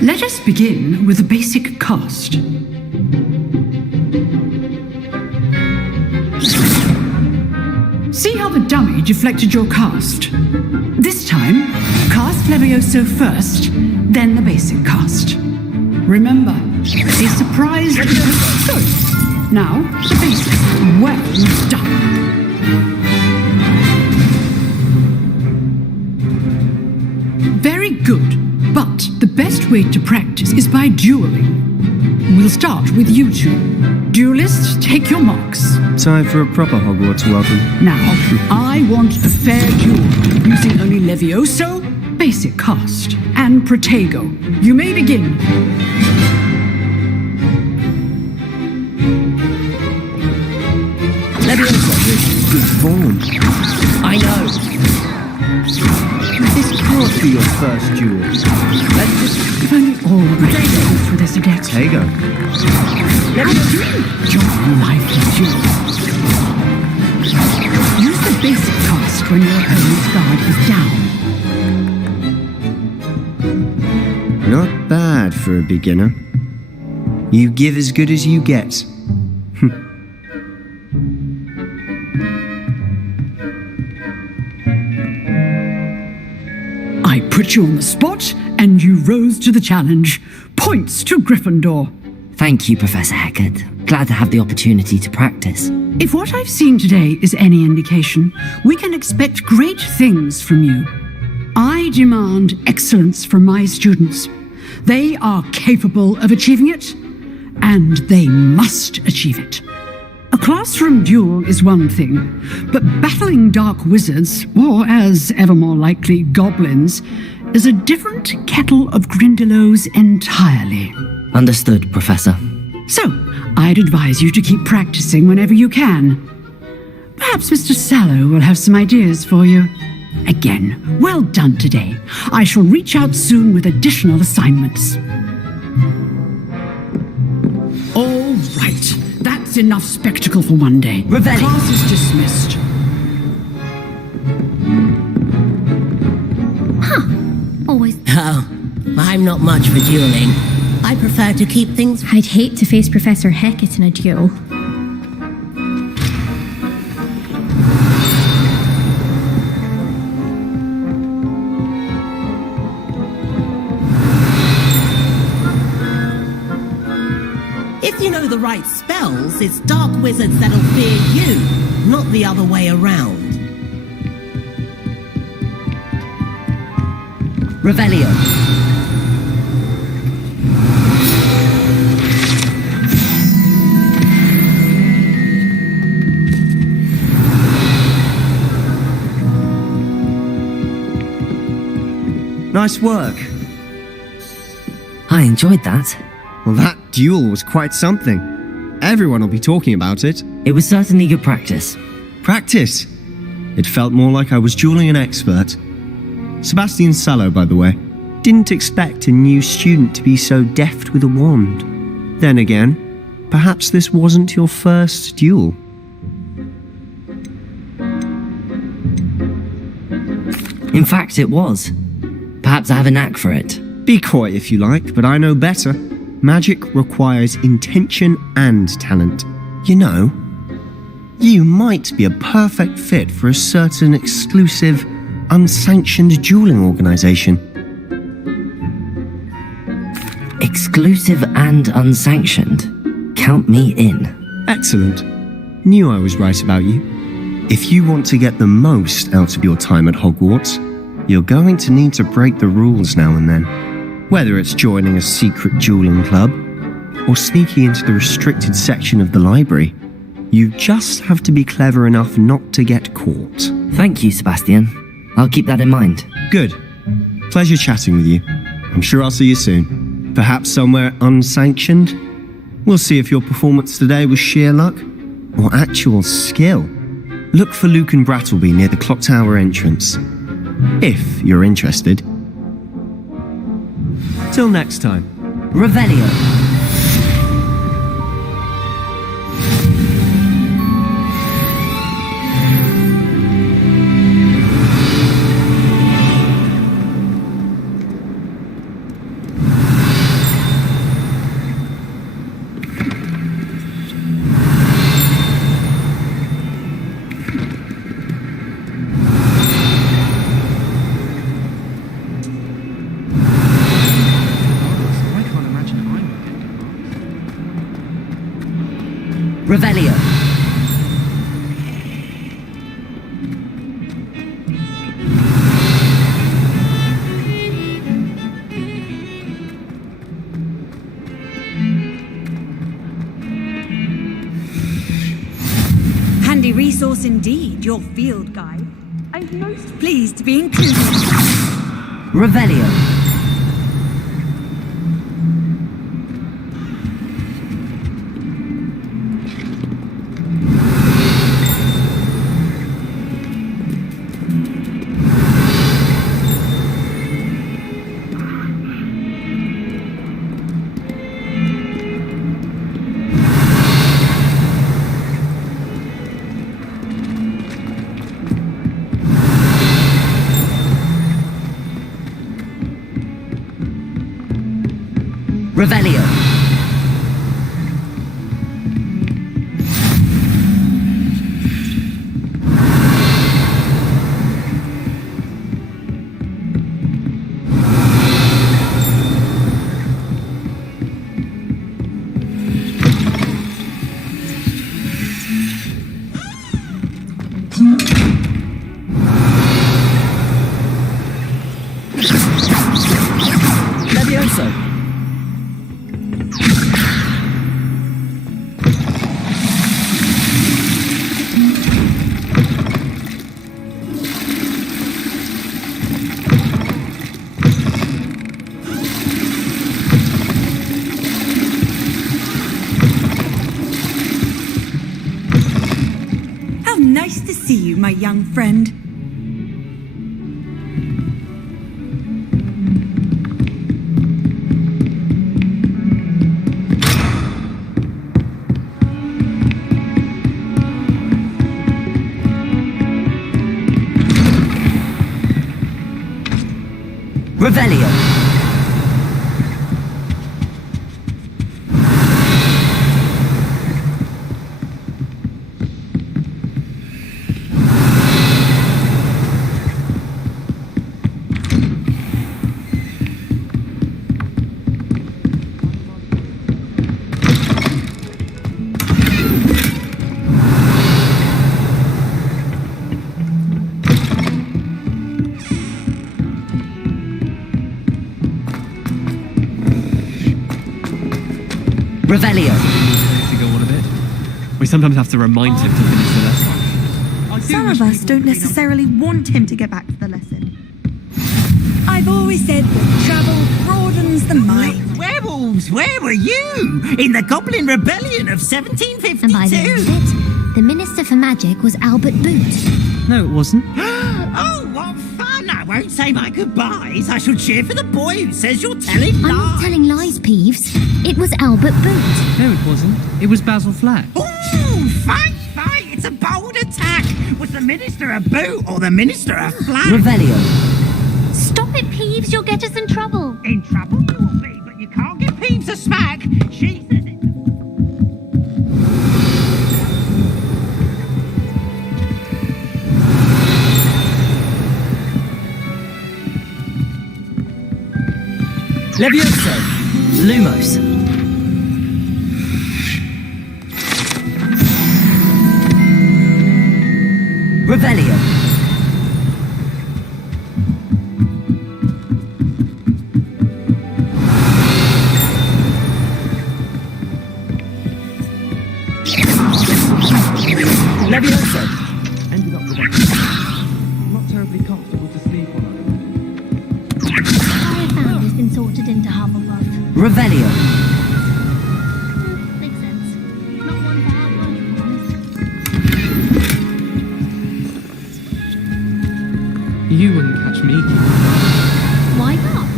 Let us begin with a basic cast. See how the dummy deflected your cast? This time, cast Levioso first, then the basic cast. Remember, a surprise Levioso. Now, the basic. Well done. Very good, but the best way to practice is by dueling. We'll start with you two. Duelists, take your marks. Time for a proper Hogwarts welcome. Now, I want a fair duel, using only Levioso, basic cast, and Protego. You may begin. Levioso. Good form. I know. This can't be your first duel. If only all were ready for this again. Protego. Your lively duel. Use the basic cast when your opponent's guard is down. Not bad for a beginner. You give as good as you get. I put you on the spot, and you rose to the challenge. Points to Gryffindor. Thank you, Professor Hackett. Glad to have the opportunity to practice. If what I've seen today is any indication, we can expect great things from you. I demand excellence from my students. They are capable of achieving it, and they must achieve it. A classroom duel is one thing, but battling dark wizards, or as ever more likely, goblins, is a different kettle of Grindylows entirely. Understood, Professor. So, I'd advise you to keep practicing whenever you can. Perhaps Mr. Sallow will have some ideas for you. Again, well done today. I shall reach out soon with additional assignments. All right, that's enough spectacle for one day. Revelli. Class is dismissed. Always. Oh, I'm not much for dueling. I prefer to keep things... I'd hate to face Professor Hackett in a duel. if you know the right spells, it's dark wizards that'll fear you, not the other way around. Revelio. Nice work. I enjoyed that. Well, that duel was quite something. Everyone will be talking about it. It was certainly good practice. Practice? It felt more like I was dueling an expert. Sebastian Sallow, by the way. Didn't expect a new student to be so deft with a wand. Then again, perhaps this wasn't your first duel. In fact, it was. Perhaps I have a knack for it. Be coy if you like, but I know better. Magic requires intention and talent. You know, you might be a perfect fit for a certain exclusive, unsanctioned dueling organization. Exclusive and unsanctioned. Count me in. Excellent. Knew I was right about you. If you want to get the most out of your time at Hogwarts, you're going to need to break the rules now and then. Whether it's joining a secret dueling club, or sneaking into the restricted section of the library, you just have to be clever enough not to get caught. Thank you, Sebastian. I'll keep that in mind. Good. Pleasure chatting with you. I'm sure I'll see you soon. Perhaps somewhere unsanctioned? We'll see if your performance today was sheer luck, or actual skill. Look for Luke and Brattleby near the clock tower entrance. If you're interested. Till next time. Revelio. Revelio. Handy resource indeed, your field guide. I'm most pleased to be included. Revelio. Revelio. Levioso. Nice to see you, my young friend. Revelio. Revelio. To go on a bit. We sometimes have to remind him to finish the lesson. Some of us don't necessarily want him to get back to the lesson. I've always said that travel broadens the mind. Werewolves, where were you? In the Goblin Rebellion of 1752? And by the end of it, the Minister for Magic was Albert Boot. No, it wasn't. Oh, what fun! I won't say my goodbyes. I shall cheer for the boy who says you're telling lies. I'm not telling lies, Peeves. It was Albert Boot. No, it wasn't. It was Basil Flack. Ooh, fight! It's a bold attack! Was the Minister a boot or the Minister a flag? Revelio. Stop it, Peeves. You'll get us in trouble. In trouble you will be, but you can't give Peeves a smack. She says it. Levioso. Lumos. Revelio. Levioso. Ended up with not terribly comfortable to sleep on. What I found has been sorted into Hufflepuff. Revelio. Makes sense. Not one for hard work, to be honest. You wouldn't catch me. Why not?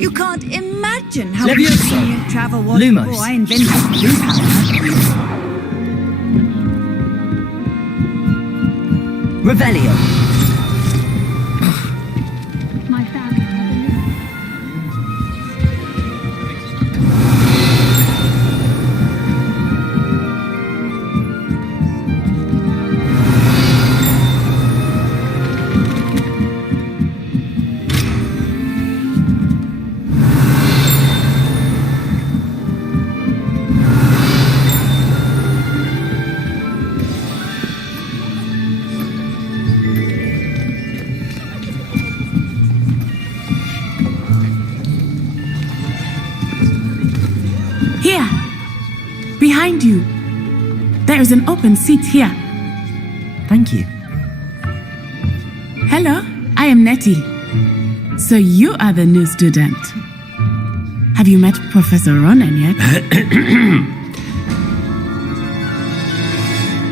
You can't imagine how Levioso. convenient travel was Lumos. before I invented blue powder. Revelio. My family never knew. Here! Behind you! There is an open seat here. Thank you. Hello, I am Nettie. So you are the new student. Have you met Professor Ronan yet?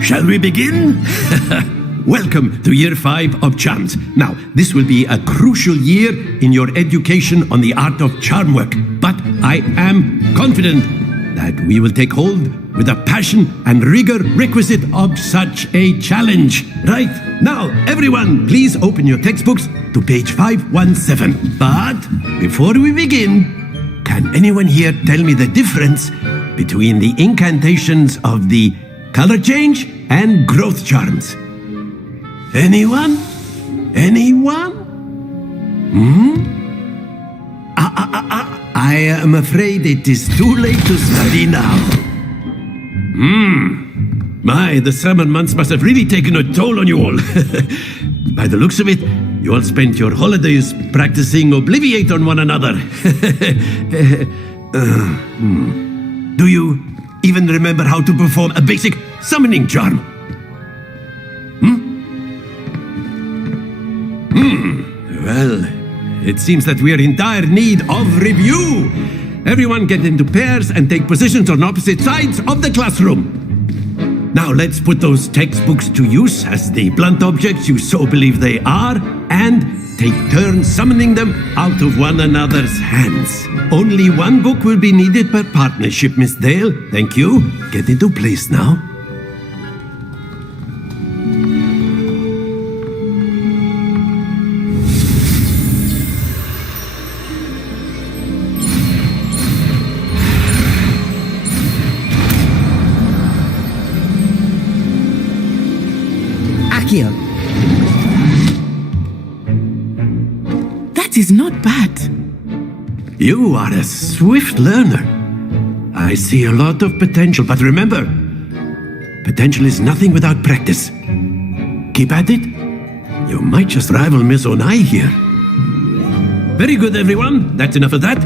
Shall we begin? Welcome to Year 5 of Charms. Now, this will be a crucial year in your education on the art of charm work, but I am confident that we will take hold with the passion and rigor requisite of such a challenge. Right, now, everyone, please open your textbooks to page 517. But before we begin, can anyone here tell me the difference between the incantations of the color change and growth charms? Anyone? Anyone? I am afraid it is too late to study now. My, the summer months must have really taken a toll on you all. By the looks of it, you all spent your holidays practicing Obliviate on one another. Do you even remember how to perform a basic summoning charm? Well, it seems that we are in dire need of review. Everyone get into pairs and take positions on opposite sides of the classroom. Now let's put those textbooks to use as the blunt objects you so believe they are, and take turns summoning them out of one another's hands. Only one book will be needed per partnership, Miss Dale. Thank you. Get into place now. That is not bad. You are a swift learner. I see a lot of potential, but remember, potential is nothing without practice. Keep at it. You might just rival Miss Onai here. Very good, everyone. That's enough of that.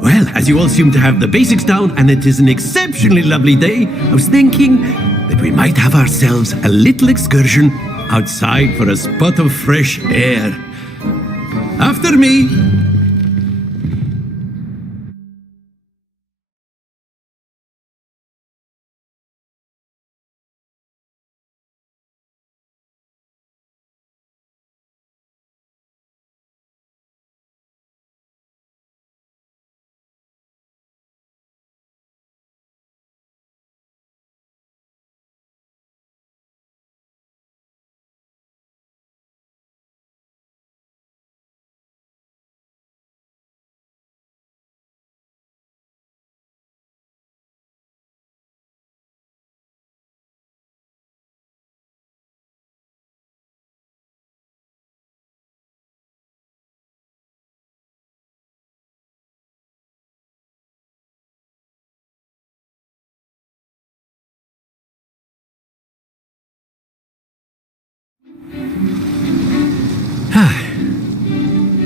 Well, as you all seem to have the basics down, and it is an exceptionally lovely day, I was thinking that we might have ourselves a little excursion outside for a spot of fresh air. After me.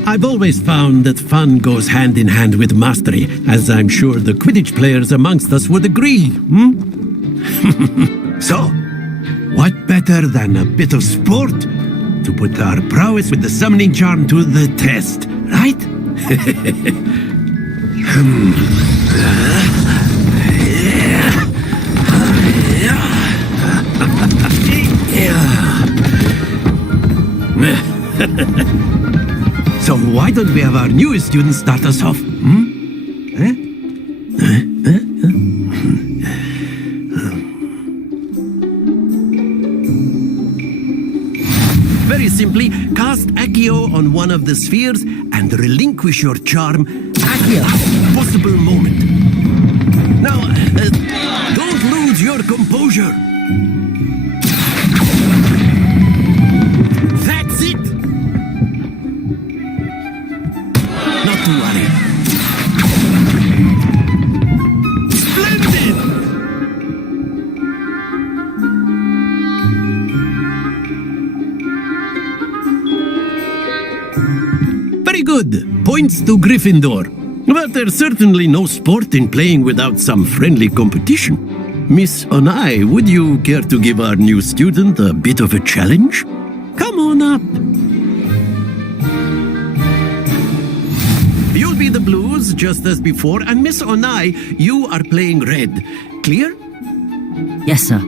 I've always found that fun goes hand in hand with mastery, as I'm sure the Quidditch players amongst us would agree, So, what better than a bit of sport to put our prowess with the summoning charm to the test, right? So why don't we have our newest student start us off? Very simply, cast Accio on one of the spheres and relinquish your charm at the last possible moment. Now, don't lose your composure. That's it. Not to worry. Splendid! Very good. Points to Gryffindor. But there's certainly no sport in playing without some friendly competition. Miss Onai, would you care to give our new student a bit of a challenge? Come on up. You'll be the blues, just as before, and Miss Onai, you are playing red. Clear? Yes, sir.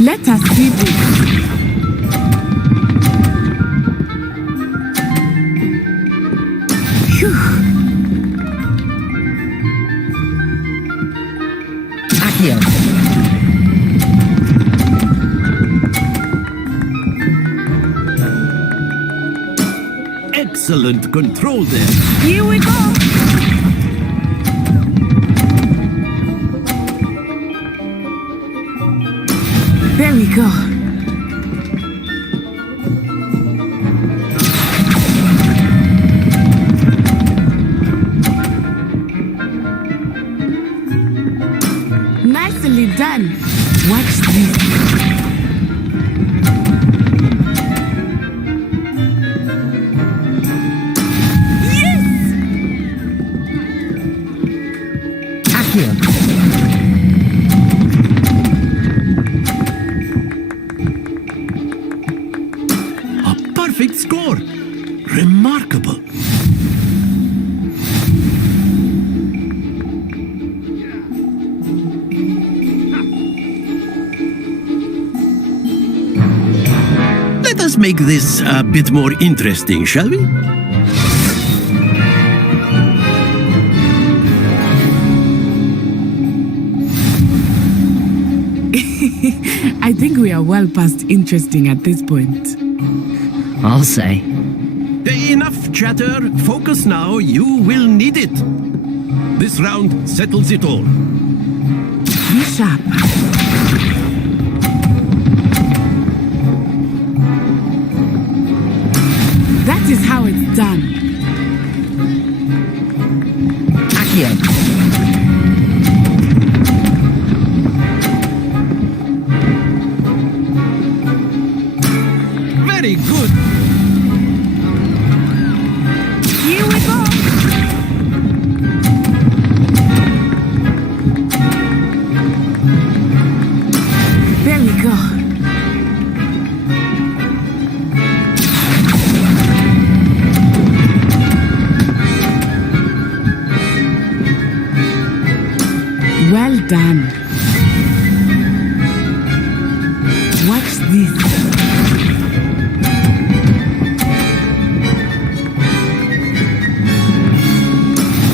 Let us do this. Phew. Accio. Excellent control there. Here we go. There we go. Nicely done. Watch this. A perfect score. Remarkable. Let us make this a bit more interesting, shall we? I think we are well past interesting at this point. I'll say. Enough chatter. Focus now. You will need it. This round settles it all. Be sharp. That is how it's done. Accio. this.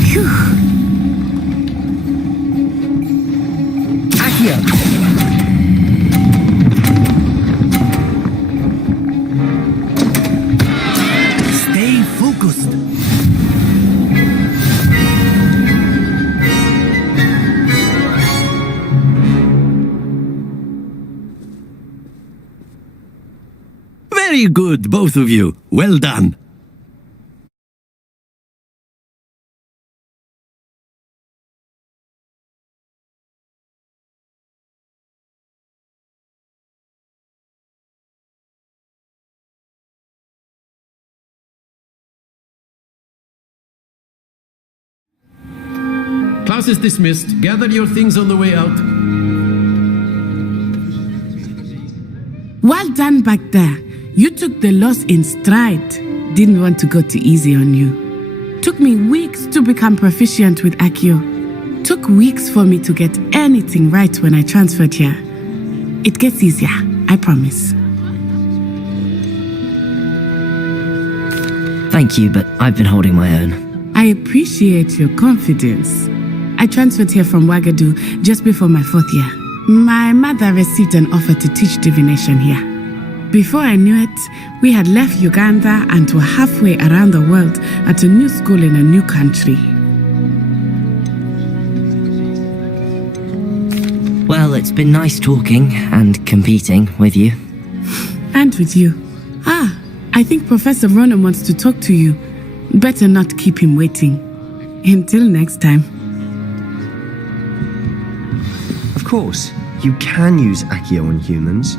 Phew. Accio. Stay focused. Very good, both of you. Well done. Class is dismissed. Gather your things on the way out. Well done back there. You took the loss in stride. Didn't want to go too easy on you. Took me weeks to become proficient with Accio. Took weeks for me to get anything right when I transferred here. It gets easier, I promise. Thank you, but I've been holding my own. I appreciate your confidence. I transferred here from Wagadu just before my 4th year. My mother received an offer to teach divination here. Before I knew it, we had left Uganda and were halfway around the world at a new school in a new country. Well, it's been nice talking and competing with you. And with you. I think Professor Ronan wants to talk to you. Better not keep him waiting. Until next time. Of course, you can use Accio on humans.